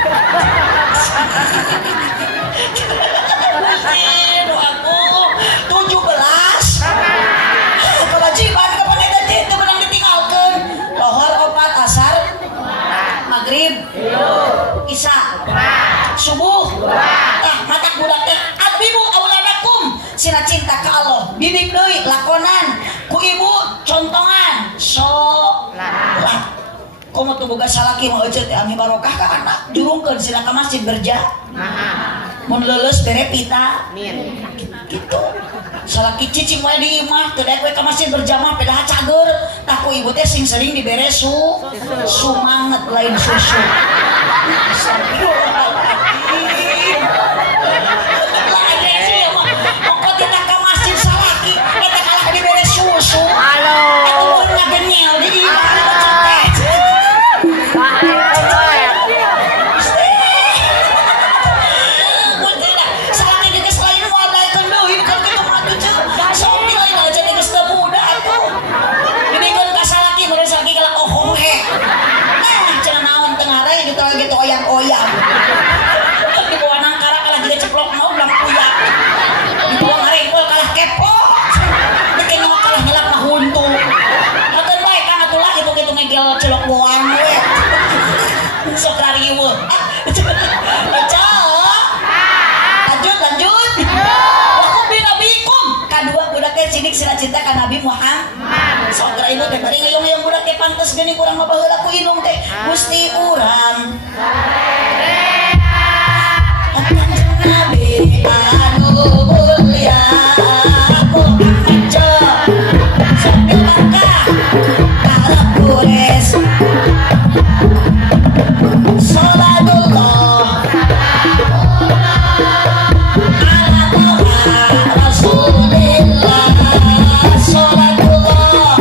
17 kewajiban kepada tadi itu menang ditinggalkan lohor 4 asar maghrib isya subuh tah matak budak teh abibu auladakum sina cinta ka Allah didik deui lakonan ku ibu contongan salat komo teu boga salaki mah eceut teh ami barokah ka anak jurungkeun sila ka masjid berja mun leuleus bere pita gitu salaki cicing wae di imah teu daek we ka masjid berjamaah pedah cager tah ku ibu teh sing sering dibere sumanget lain susu pokok tidak ke masjid salaki kita kalah diberi susu aku pun ngagenyel di imah salaki di selain wadah itu doi kan kita maju cek sopi lain aja di kes muda aku ini kan kasalaki mulai salaki kalau oh he nah cina naon tengah rai gitu oyang-oyang cinta ka Nabi Muhammad. Sok ibu teh bari ngayong budak teh pantes geuning urang mah baheula ku inung teh Gusti urang Kanjeng Nabi anu mulia Muhammad sambil Makkah Arab Quraisy Salatullah ala Toha Rasulillah Salatullah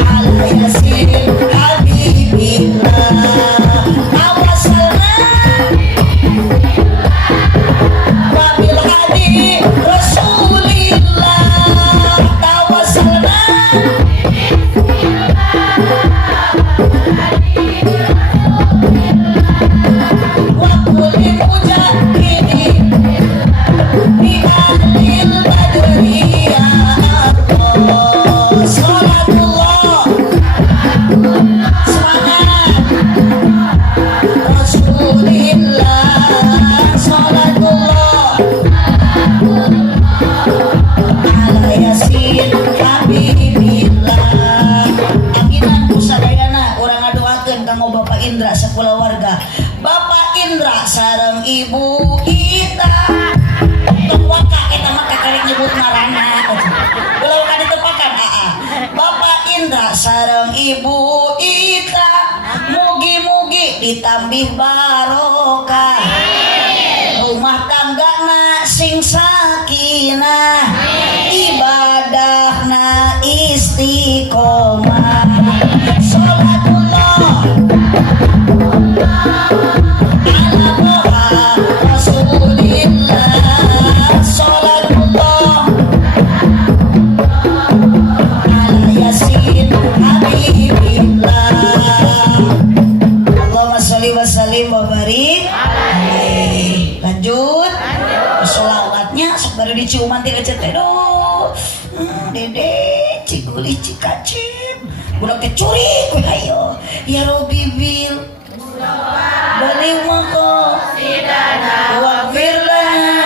ala Yasin Habibillah awasalna wabil hadi Rasulillah tawasalna wa kulli mujahidin bi ahlil badri ya Allah salatullah semangat Rasulillah salatullah ala Yasin Habibillah. Aminan kusadayana urang ngadoakeun kanggo Bapak Indra sakulawarga. Bapak Indra sareng Ibu Ita tong waka eta mah kakarek nyebut ngaranna ulah ka ditepakan Bapak Indra sareng Ibu Ita mugi-mugi ditambih barokah rumah tanggana sing sakinah ibadahna istiqomah salatullah ala Toha Rasulillah salatullah ala Yasin Habibillah Allahumma sholli wa sallim wa barik alaihi. Lanjut sholawatnya sok baru diciuman teh ecet teh do dede ciguli cikacim budak teh curi we hayo ya Robi bil balik mako wa firlana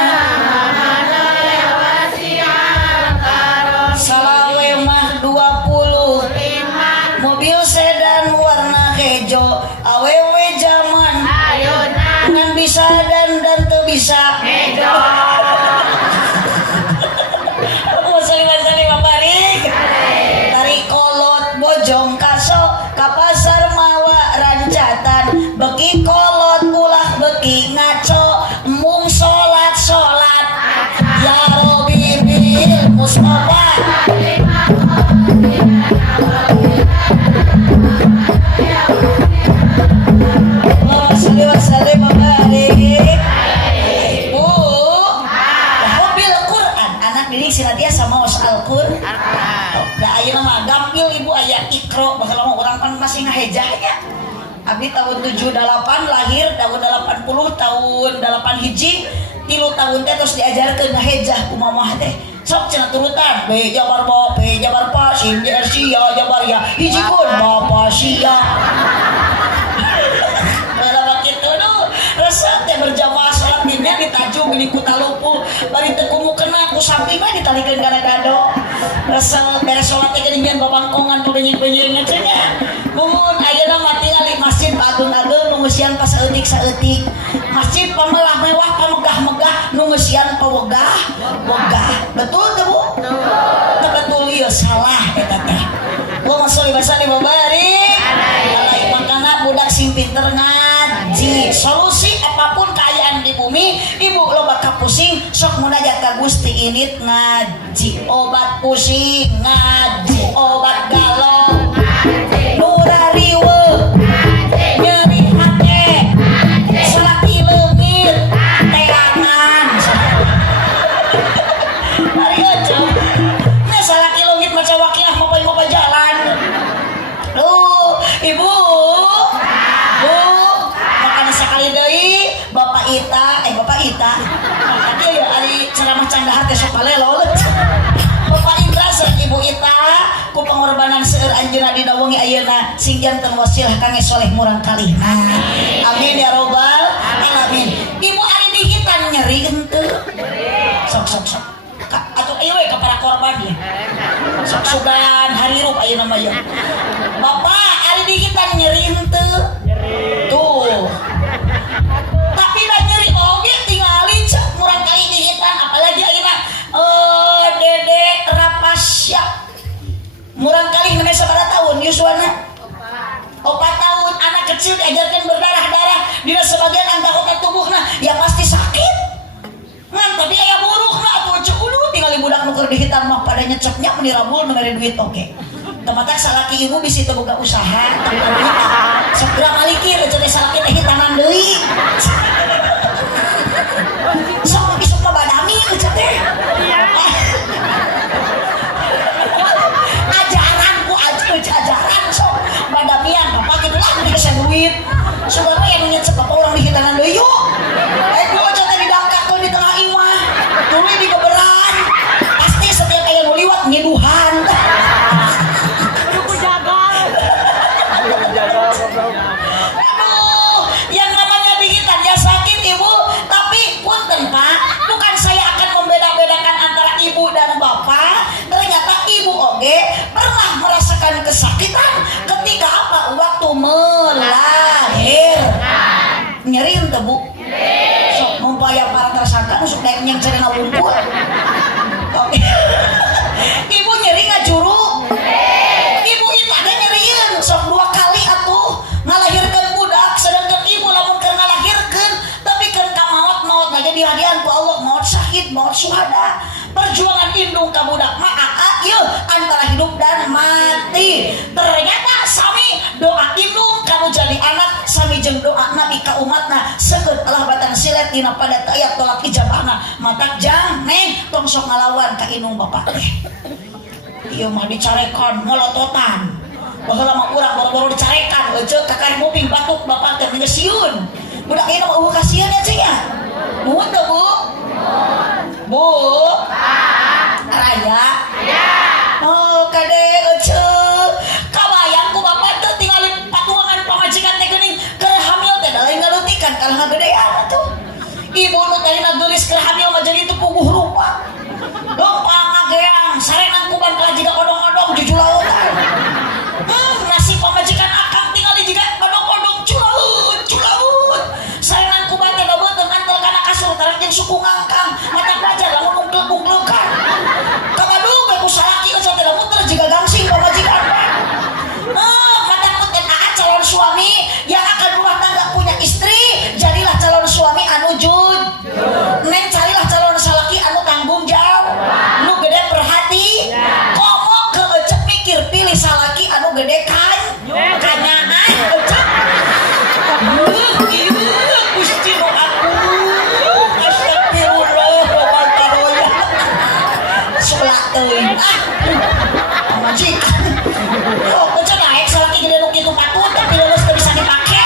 salawe mah 20 mobil sedan warna hejo awewe zaman ngan bisa dan teu bisa hejo tarik kolot bojong kaso ka pasar mawa rancatan beki kolot ulah beki ngaco mung salat ya Robi bil Mustafa Allahumma sholli wa sallim wa barik Bu Hobil Quran anak didik sinatia sama Al-Qur'an da ayeuna mah gampil ibu aya Iqra baheula mah urang kan masih ngahejahnya abdi tahun 78 lahir tahun 80 tahun 8 hiji 3 tahun teh terus diajarkeun ngahejah ku mamah teh sok cenah turutan be jabar ba be jabar pa sin jer sia jabar ya hiji kun bapa sia kalau kitu nu resep teh berjamaah salat dinya ditajung gini ku talupu bari teu kumukeuna ku samping mah ditalikeun kana gado resep beres salat teh geuningan babangkongan tu benyeng-benyeng cenah mumun ayeuna mah tingali masjid agung-agung nu ngeusian pas saeutik masjid pamelah mewah pamegah-megah nu ngeusian pawegah betul teu Bu? Betul ieu salah eta teh. Allahumma sholli wa sallim wa barik alaihi makana budak sing pinter ngaji solusi apapun keadaan di bumi ibu loba kapusing sok munajat ka Gusti Init ngaji obat pusing ngaji obat galau nurariwe nyeri hate salaki leungit teangan ari aja nah salaki leungit maca wakiah mopa jalan ibu makanya sekali deui Bapak Ita tadi ya ari ceramah candahar teh sok palelo Bapak Indra sareng Ibu Ita ku pengorbanan seueur anjeunna dinawengi ayeuna sing janten wasilah kangge soleh murang kalih amin ya robbal alamin ibu ari dihitan nyeri henteu sok atuh sugan harirup ayeuna mah ya. Bapak ari digitan nyeri henteu. Tuh. Tapi da nyeri oge tingali cek murang kali digitan apalagi ayeuna Dede Rapasya. Murang kali nenek sabaraha tahun yuswana? 4 tahun. Anak kecil diajarkan berdarah-darah dina sebagian anggota tubuhna ya pasti sakit. Ngan tapi aya burukna atuh cek tinggali budak nu keur dihitam mah pada nyeceknya meni rabul nu mere duit oke. Tematak salaki ibu bisi teu boga usaha segera malikir cenah salaki teh hitanan deui. Sok isuk mah badami cenah. Ajaran sok badamian bapak kitu lah dikasih duit. Saudara yang nyecek bapak orang di hitanan deui yuk. Gua cenah didangkakeun di tengah imah. Tuluy di beberan. Pasti setiap aya nu liwat ngiduhan. Aduh, yang namanya digitan ya sakit ibu. Tapi punten pak, bukan saya akan membeda-bedakan antara ibu dan bapak. Ternyata ibu oge pernah merasakan kesakitan ketika apa? Waktu melahirkan. Nyeri henteu bu? Sok mumpaya para tersangka nusuk naik nyang cenah wungkul. Oke. Ibu nyeri ngajuru? Ibu itu ada nyerieun sok 2 kali atuh ngalahirkeun budak sedangkan ibu lamun keur ngalahirkeun tapi keur ka maot aja dihadiahan ku Allah maot syahid maot syuhada. Perjuangan indung ka budak mah ieu antara hidup dan mati. Ternyata sami doa indung kanu jadi anak sami jeung doa nabi ka umatna seukeut Allah batan silet dina pada ayat tolak ijabahna matak jang neng tong sok ngalawan ka indung bapak teh. Ieu mah dicarekan melototan. Baheula mah urang boro-boro dicarekan euceuk ka kari muping batuk bapak teh geus sieun. Budak ieu mah eueuh kasihan ya cenah. Nuhun teh Bu. Bu. Raya. Oh, kade euceuk. Kabayang ku bapak teh tingali patuangan pamajikan teh geuning keur hamil teh da lain ngaleutikkan kana ngagedean atuh. Ibu nu tadina geulis keur hamil mah jadi teu puguh rupa. Dong pangageang sarenang kuban kala jiga odong-odong di julautan. Nasib pamajikan akang tingali jiga odong-odong culaut. Sarenang kuban teh da beuteung antel kana kasur tarek jeung suku ngangkang. Mata belajar lamun ungkleuk-ungkleukan. Kabadu bae ku salaki eueuh teh da muter jiga gangsing pamajikan. Mata puten calon suami yang akan rumah tangga punya istri, jadilah calon suami anu jujur. Neng carilah calon salaki anu tanggung jawab. Nu gede perhati. Komo ke euceuk mikir pilih salaki anu gede kan. Kanyaan euceuk. Ieu Gusti nu aku. Astagfirullah wa barakatuh. Sulak teuing. Majikan. Oh, euceuk naik salaki gede nu kitu patut tapi leuleus teu bisa dipake.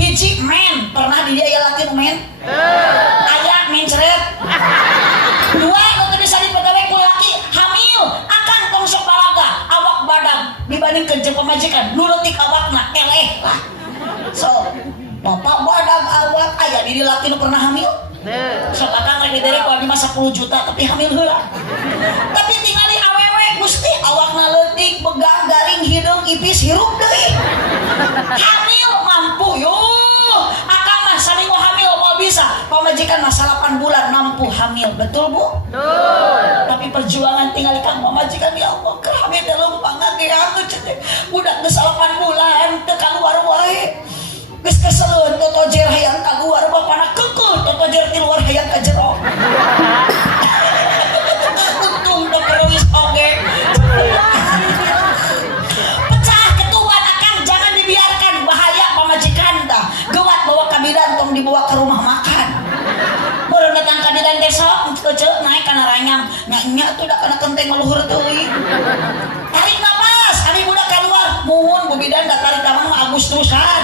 Hiji men pernah di dia laki men aya mencret. 2 nu bisa dipegawai ku laki hamil akan tong sok balaga awak badan dibandingkeun jeung pamajikan nu leutik awakna eleh lah. So bapak badan awak aya di laki nu pernah hamil. Sok akang rek diterek ku mah 10 juta tapi hamil heula. Tapi tingali awewe Gusti awakna leutik begang garing hidung ipis hirup deui. Hamil mampu yo. Akang mah saminggu hamil mau bisa. Pamajikan mah 8 bulan mampu hamil. Betul Bu? Betul. Tapi perjuangan tinggal kang pamajikan ya Allah keur hamil teh leumpang ngageang cenah. Budak geus 8 bulan teu kaluar wae. Geus keseleun totojer hayang kaluar bapana keukeuh totojer ti luar hayang ka jero. Untung teu keruis oge. Pecah ketuan akang jangan dibiarkan bahaya pamajikan tah. Gewat bawa kabidan tong dibawa ke rumah makan. Baru datang kabidan teh sok euceuk naik kana ranyang. Nya tuh da kana kenteng luhur teuing. Tarik napas, ari budak keluar. Muhun Bu bidan da tarik tamang mah Agustusan.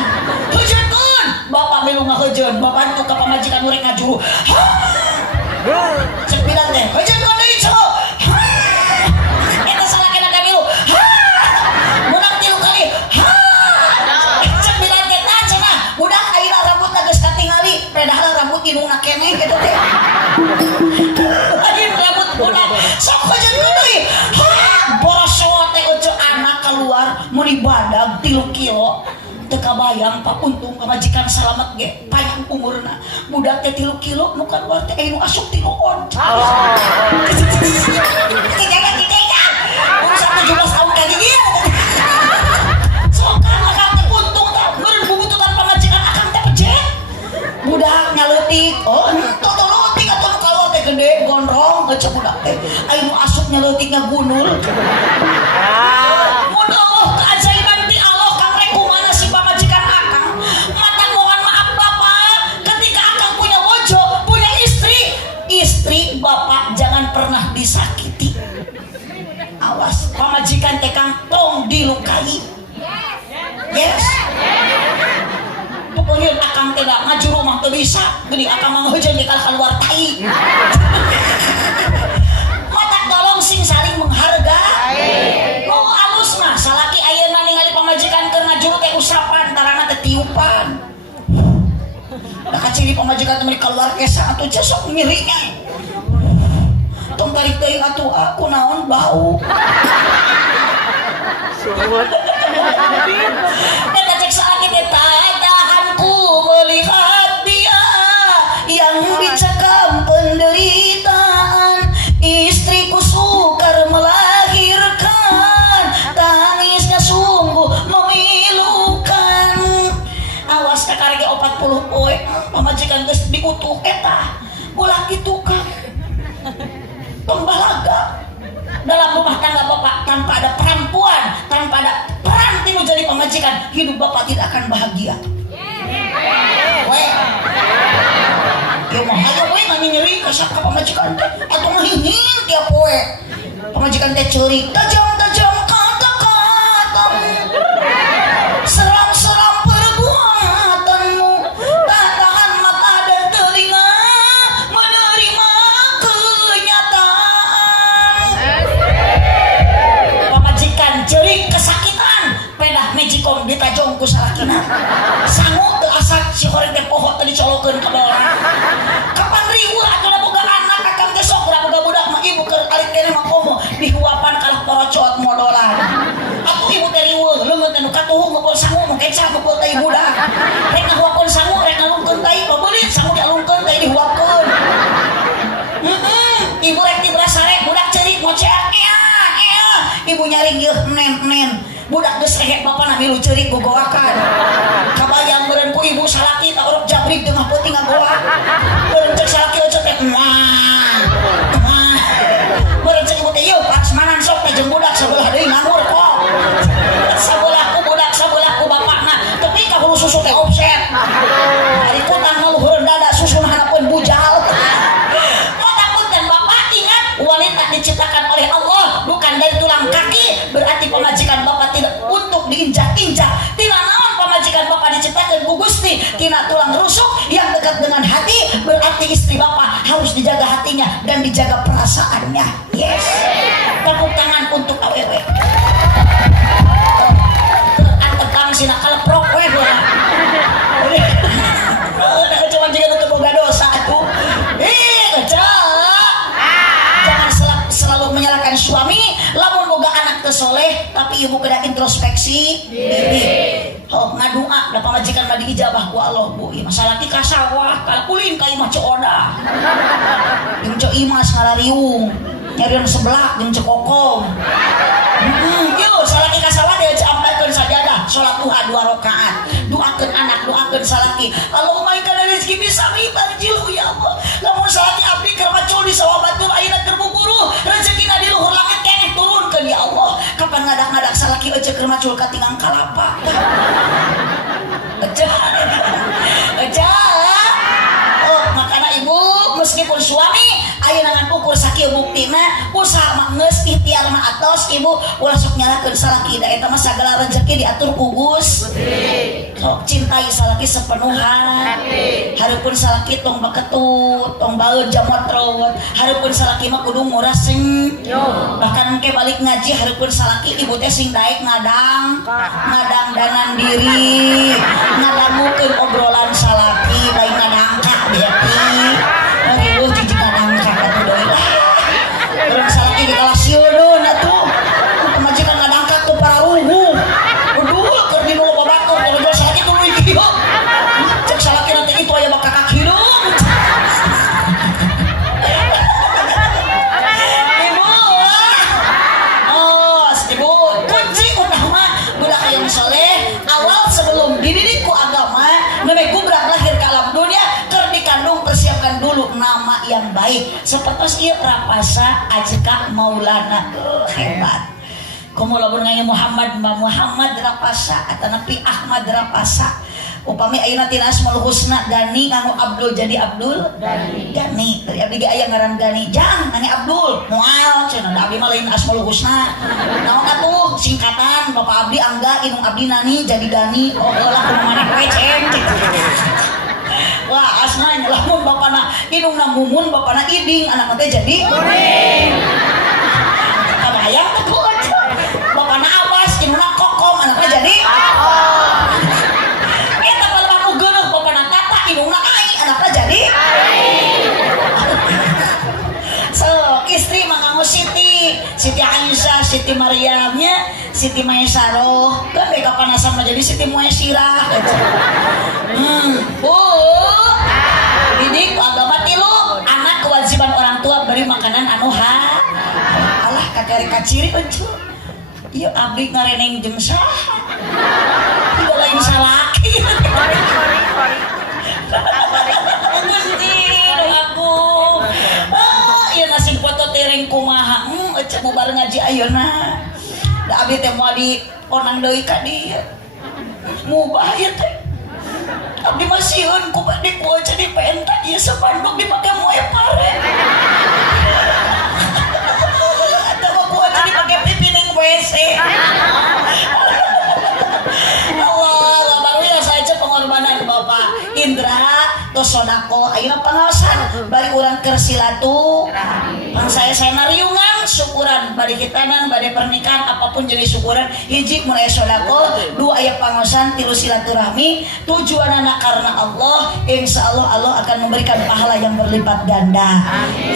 Heujeunkeun, bapak melu ngaheujeun, bapak tuh ka pamajikan urek ngajuru. Cek bidan teh, heujeunkeun deui coba. Eta salakena ka milu. dalam 3 kilo teka bayang Pak untung pamajikan selamat ge panjang umurna budak teh 3 kilo nu kaluar teh anu asup ti nuon urusan 17 tahun kayak gini sokan akang teh untung tah meureun bubututan pamajikan akang teh pejeh budak nyaleutik oh ento tuh leutik atuh nu kaluar teh gede gondrong cek budak teh anu asup nyaleutik ngagunul mun Allah keajaiban ti Allah kang rek kumaha si pamajikan akang matan mohon maaf Bapak ketika akang punya bojo punya istri Bapak jangan pernah disakiti awas pamajikan teh kang tong dilukai yes pokoknya akang teh ngajuru mah teu bisa geuning akang mah heujeun di keluar tai mata tolong sing saling menghargai nu alus mah salaki ayeuna ningali pamajikan keur ngajuru teh usapan tarana teh tiupan da kaciri pamajikan teh keluar kesa atuh sok ngirinya tong tarik teuing atuh aku naon bau eta cek salaki teh tahanku melihat dia yang dicekam penderitaan istriku sukar melahirkan tangisnya sungguh memilukan awas kakarege 40 poe pamajikan geus diutuh eta ulah kitu ka pembalaga dalam rumah tangga Bapak tanpa ada perempuan tanpa ada peran tinu jadi pamajikan hidup Bapak tidak akan bahagia weh ya mah hayo we nganyeri ka sak pamajikan teh atuh ngahingin tiap we pamajikan teh ceurik tajam-tajam kata-katamu seram-seram perbuatanmu tak tahan mata dan telinga menerima kenyataan pamajikan ceurik kesakitan pedah mejikom ditajong ku salakina sangu teu asak si horeng teh poho teh dicolokeun ka bawah kapan riweuh atuh da boga anak akang teh sok da boga budak mah ibu keur alik kene mah komo dihuapan kalah porocot modolan atuh ibu teh riweuh leungeun teh nu katuhu ngepol sangu mun kecap ngepol teh budak rek ngahuapkeun sangu rek ngalungkeun tai pabeulit sangu dialungkeun tai dihuapkeun ibu rek dibras rek budak ceurik ngoceak ibu nyaring yeuh nen budak geus rehe bapana milu ceurik gogoakan kabayang meureun ku ibu salaki tak urip jabrik teu ngapeuting ngagoa meureun cek salaki ocot teh meureun cek ibu teh yeuh prasmanan sok teh jeung budak sabelah deui nganggur kok sabelahku budak sabelahku bapakna tapi ka hulu susu teh offset ari kutang ngaluhureun dada susuna hanapeun bujal matapunten Bapak ingat wanita diciptakan oleh Allah bukan dari tulang kaki berarti pamajikan Bapak tidak untuk diinjak-injak tina naon pamajikan Bapak diciptakan ku Gusti tina tulang rusuk yang dekat dengan hati berarti istri Bapak harus dijaga hatinya dan dijaga perasaannya yes tepuk tangan untuk awewe terang sina kaleprok we heula cuma jika teu boga dosa atuh jangan selalu menyalahkan suami lamun boga anak teu soleh tapi ibu kena introspeksi diri ngadua da pamajikan mah diijabah ku Allah bu ieu masalah ti ka sawah ka ulin ka imah Cioda jeung Cok Imas ngarariung nyarieun sebelah jeung Cekokong yeuh salaki ka sawah dia ampalkeun sajadah salat duha 2 rakaat doakeun anak doakeun salaki Allahumma kana rezeki bisa barjilu ya Allah lamun salaki abdi keur macul di sawah batur ayeuna keur buburu rezekina di luhur langit keneh turunkeun ya Allah kapan ngadak-ngadak salaki ece keur macul ka tingang kalapa oh makana ibu meskipun suami ayeuna ngan ukur sakieu buktina usaha mah geus ikhtiar mah atos ibu ulah sok nyalakeun salaki da eta mah sagala rezeki diatur ku Gusti sok cintai salaki sepenuh hati hareupeun salaki tong baketut tong baeud jamot rawat hareupeun salaki mah kudu murah senyum bahkan ke balik ngaji hareupeun salaki ibu teh sing daek ngadang danan diri ngadangukeun obrolan salaki lain ngadangka beti riweuh jijik ngadangka atuh deui lah urang salaki di kelas sieun atuh pamajikan ngadangka teu para ruhu udul mengandung nama yang baik seperti ieu Rapasa Ajka Maulana. Hebat. Komo lamun nganya Muhammad Mbah Muhammad Rapasa atau Nabi Ahmad Rapasa. Upami ayeuna tina Asmaul Husna Gani nganggo Abdul jadi Abdul Gani. Dari abdi ge aya ngaran Gani. Jangan nanya Abdul. Moal cenah da abdi mah lain Asmaul Husna. Naon atuh singkatan Bapak abdi angga inung abdi nani jadi Gani. Oh lah kumaha we ceng. Wah asna lamun bapana inungna Mumun bapana Iding anak teh jadi Mumin. Kabayang teh bapana Abbas inungna Kokom anakna jadi inungna Ai anaknya jadi so istri manganggo Siti Aisyah, Siti Maryamnya, Siti Maisaroh kan mereka panasan jadi Siti Muesirah Bu didik agama tilu anak kewajiban orang tua beri makanan anu alah kakari kaciri encu iya abdi ngareneng jeung saha ieu lain salaki anjir aku ieu nasi foto tereng kumaha ecek bubar ngaji ayeuna da abdi teh moal di onang deui ka dieu mubah ieu teh abdi mah sieun ku bade ku aja di penta ieu sapanduk dipake moe pare atawa ku aja dipake pipi ning WC Allah baru ya saja pengorbanan Bapak Indra tos sodako ayeuna pangaosan bari urang keur silatu pang saya nariungan syukuran bari hitanan bari pernikahan apapun jenis syukuran hiji mun aya sodako dua aya pangaosan tilu silaturahmi tujuanna karena Allah insyaallah Allah akan memberikan pahala yang berlipat ganda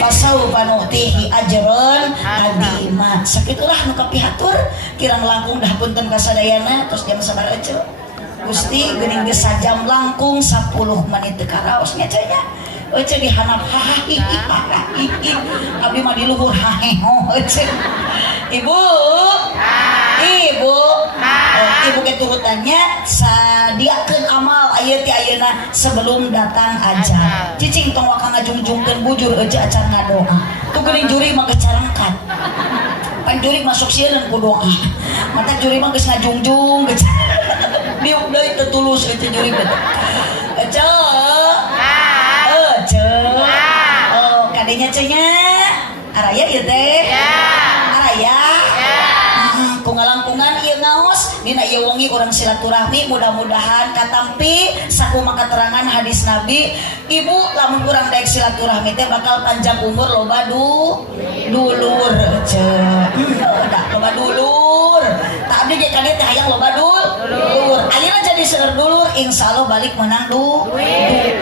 fasaufa nu'tihi ajron adima sakitulah nu kapihatur kirang langkung dah punten kasadayana tos jam sabar aja Gusti geuning geus sajam langkung 10 menit teu karaos nya cenah. Euceun dihanap hahihi abdi mah di luhur haheho euceun. Ibu. Ibu ke turutannya sadiakeun amal aya ti ayeuna sebelum datang ajal. Cicing tong waka ngajungjungkeun bujur eueuh acan ngadoa. Tu geuning juri mah kecarengkan. Pan juri masuk sieun ku doa. Mata juri mah geus ngajungjung geus diuk deui teu tulus eueuh juri bet. Oh kadenya cenah araya ieu teh. Araya. Ku ngalangkungan ieu ngaos dina ieu wengi urang silaturahmi mudah-mudahan katampi sakumaha keterangan hadis Nabi ibu lamun urang daek silaturahmi teh bakal panjang umur loba dulur da loba dulur tak abdi ge kadieu teh hayang loba dulur ayeuna jadi seueur dulur insyaallah balik menang duit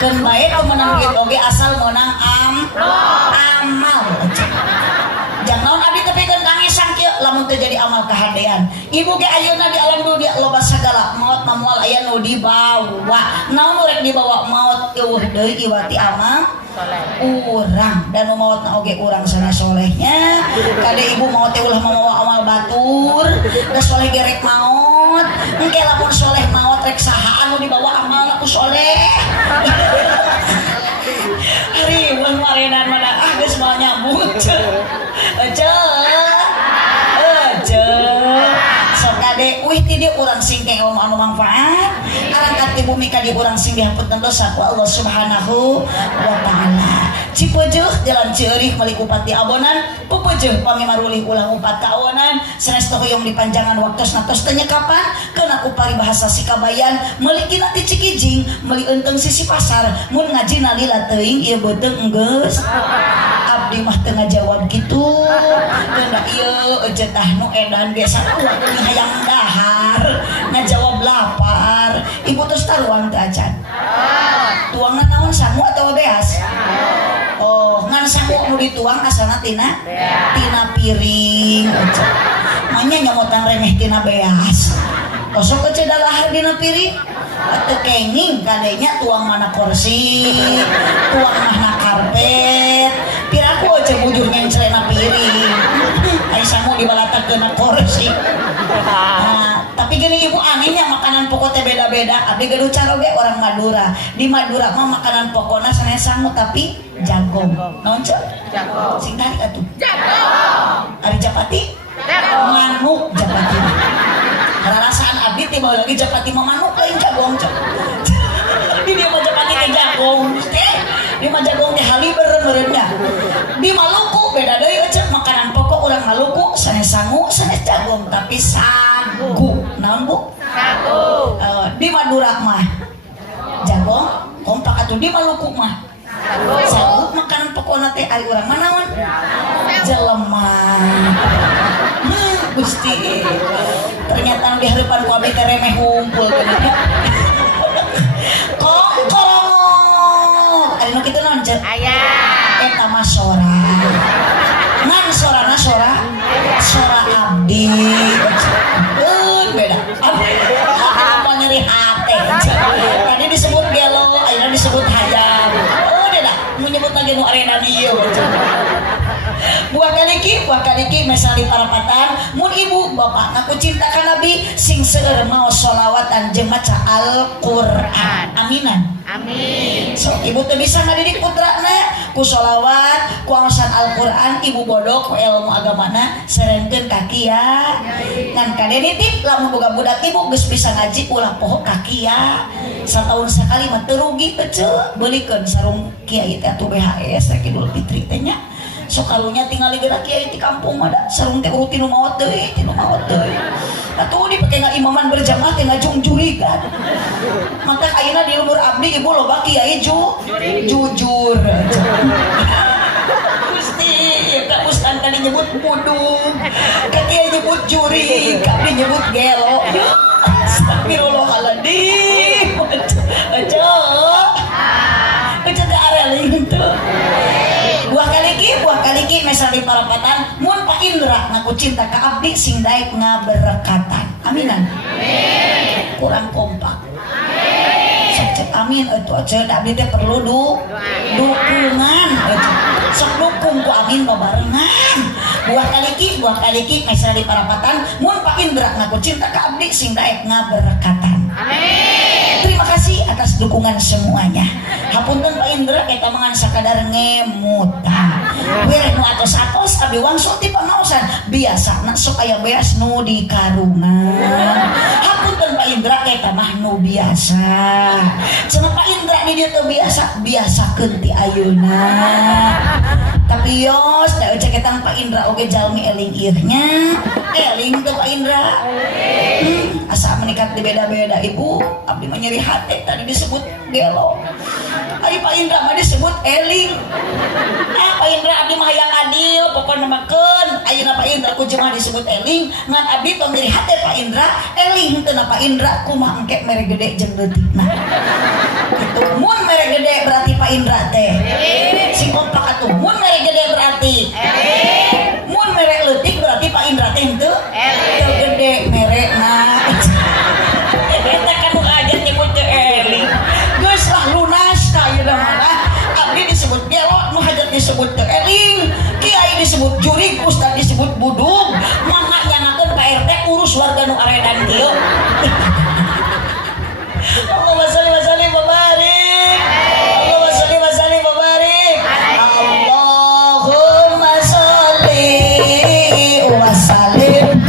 keun bae nu menang duit oge asal menang amal jangan abdi tepikeun Kang Isang kieu lamun teu jadi amal kahadean ibu ge ayeuna di alam dunia loba sagala maot mah moal aya nu dibawa naon nu rek dibawa maot eueuh deui iwati amal urang dan maot na oge urang sana solehnya kade ibu maot teh ulah mawa amal batur da soleh ge rek maot engke lamun soleh maot rek saha anu dibawa amal ku soleh hari mun marenan mana geus moal nyambung sok kade wih ti dieu urang sing keong anu manfaat arangkat ti bumi ka dieu urang sing dihampunkeun dosa ku Allah Subhanahu wa taala cipeujuh jalan ceurih meuli upati abonan pupeujuh pamimarulih ulang upat ka awonan sanestu hoyong dipanjangan waktosna tos teu nyekapan keun aku paribahasa sikabayan meuli kina ti Cikijing meuli eunteng sisi pasar mun ngajina lila teuing ieu beuteung geus abdi mah teu ngajawab kitu keunda ieu eueuh tah nu edan biasa waktu hayang dahar ngajawab lapar ibu tos taruang teu acan tuangna naon sangu atawa beas oh ngan sangu nu dituang asalna tina piring manya nyamotan remeh tina beas osok eueuh dalahar dina piring teu kenging kadenya tuang mana kursi tuang mana karpet piraku eueuh bujur nyencelena piring ai sangu dibalatakeun kursi nah tapi gini ibu anehnya makanan pokok teh beda-beda. Abdi gaduh caroge orang Madura. Di Madura mah makanan pokokna sanes sangu tapi jagong. Naon ceu? Jagong. Sing tadi atuh. Jagong. Ari Japati? Jagong. Manuk Japati. Rasaan abdi teh bae lagi Japati mah manuk lain jagong ceu. Di dia mah Japati teh jagong teh. Di mah jagong teh haliber meureunna. Di Maluku beda deui ceu makanan pokok urang Maluku sanes sangu sanes jagong tapi sagu. Naon Bu? Sagu. Di Madura mah jagong, kompak atuh. Di Maluku mah sagu. Makanan pokokna teh ari urang mah naon? Jelema. Gusti. Ternyata di harapan ku abdi teh remeh humpul geuning. Kongkong. Ari nu kitu naon ceu? Aya. Eta mah sora. Ngan sorana sora abdi. Beda. Abdi nyeri hati. Tadi disebut gelo, akhirnya disebut hayam. Udah dah, mau nyebut lagi nu arena dieu. Buah kaliki mesali parapatan. Mun ibu bapak ngaku cinta ka Nabi sing seueur maos sholawatan jeung maca Al-Qur'an. Aminan. Amin. So, ibu teh bisa ngadidik putrana ku sholawat, ku aosan Al-Qur'an, ibu bodoh ku ilmu agamana serengkeun kaki ya. Ngan kade nitip lamun boga budak ibu geus bisa ngaji ulah poho kaki ya. Satahun sekali mah teu rugi teh ceu. Beulikeun sarung kiai teh atuh BHS rek Idul Fitri teh nya. Sok kalunya tinggal gerak kiai di kampung ada sarung teh rutin nu maot deui, tinu maot deui. Atuh dipake ngaimaman berjamaah teh ngajung jurigan. Maka ayeuna di umur abdi ibu loba kiai jujur. Gusti, eta ustaz tadi nyebut mudung. Ka kiai nyebut juri, ka abdi nyebut gelo. Astagfirullahaladzim. Aja. Aja teh areling teu. Buah kaliki mesali parapatan mun Pak Indra ngaku cinta ka abdi sing daek ngaberkatan. Aminan. Amin. Kurang kompak. Amin. Sok cek amin atuh aja abdi teh perlu dukungan. Sok dukung ku amin babarengan. Buah kaliki mesali parapatan mun Pak Indra ngaku cinta ka abdi sing daek ngaberkatan. Amin. Terima kasih atas dukungan semuanya. Hapunten Pak Indra eta mangan sakadar ngemut. Wireh nu atos-atos abdi wangsul ti pangaosan biasana sok aya beas nu di karungan. Hapunten Pak Indra eta mah nu biasa. Cenah Pak Indra di dieu teu biasakeun ti ayeuna. Tapi yos da cek eta Pak Indra oge jalmi eling ieu nya. Eling teu Pak Indra. Asa menikah di beda-beda ibu. Abdi mah nyeri hati tadi disebut gelo. Ari Pak Indra mah disebut eling. Pak Indra abdi mah hayang adil pokona makeun. Ayeuna Pak Indra ku jemaah disebut eling ngan abdi tong nyeri hati Pak Indra eling teu na Pak Indra kumaha engke mere gede jeung leutikna. Kitu mun mere gede berarti Pak Indra teh. Sing kompak atuh mun mere gede berarti eling. Mun mere leutik berarti Pak Indra teh henteu teu gede merena. Eta kan nu aja nyebut teu eling. Geus lah lunas ka ayeuna mah. Abdi disebut gelo, nu hajat disebut teu eling. Kiai disebut juri, ustaz disebut budung. Mangga nyangakeun Pak RT urus warga nu aredan dieu. Allahumma shalli wa sallim wa barik. Allahumma shalli wa sallim wa barik. Allahumma shalli wa sallim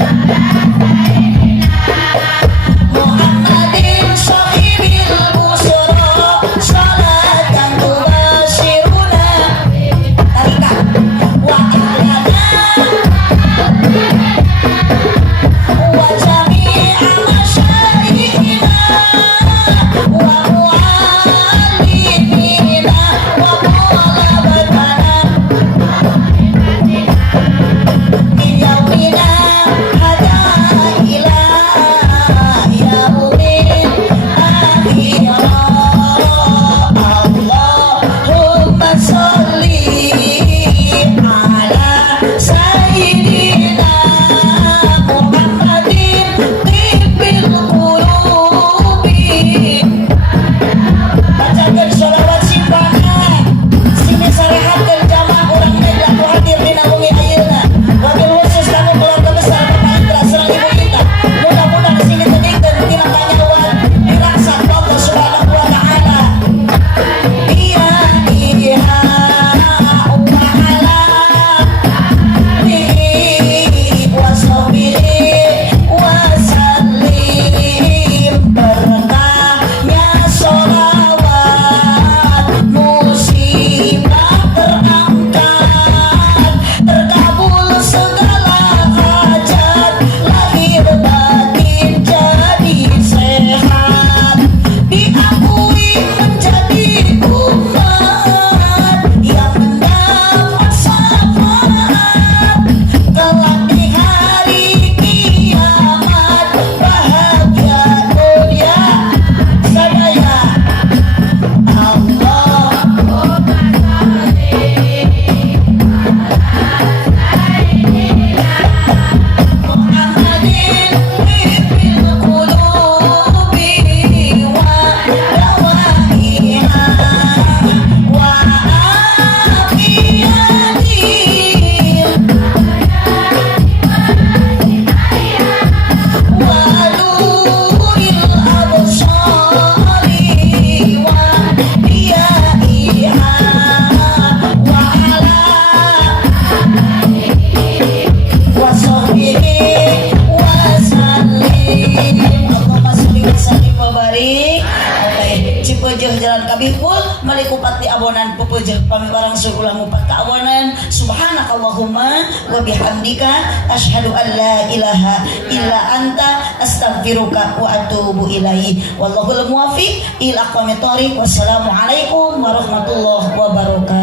wa jami'a masyari bihul malikupat di abonan pupujah pamiwarang surulang upat kaawanan subhanakallahumma wa bihamdika asyhadu an la ilaha illa anta astaghfiruka wa atubu ilaihi wallahul muwaffiq ila aqwamit thoriq wassalamu alaikum warahmatullahi wabarakatuh.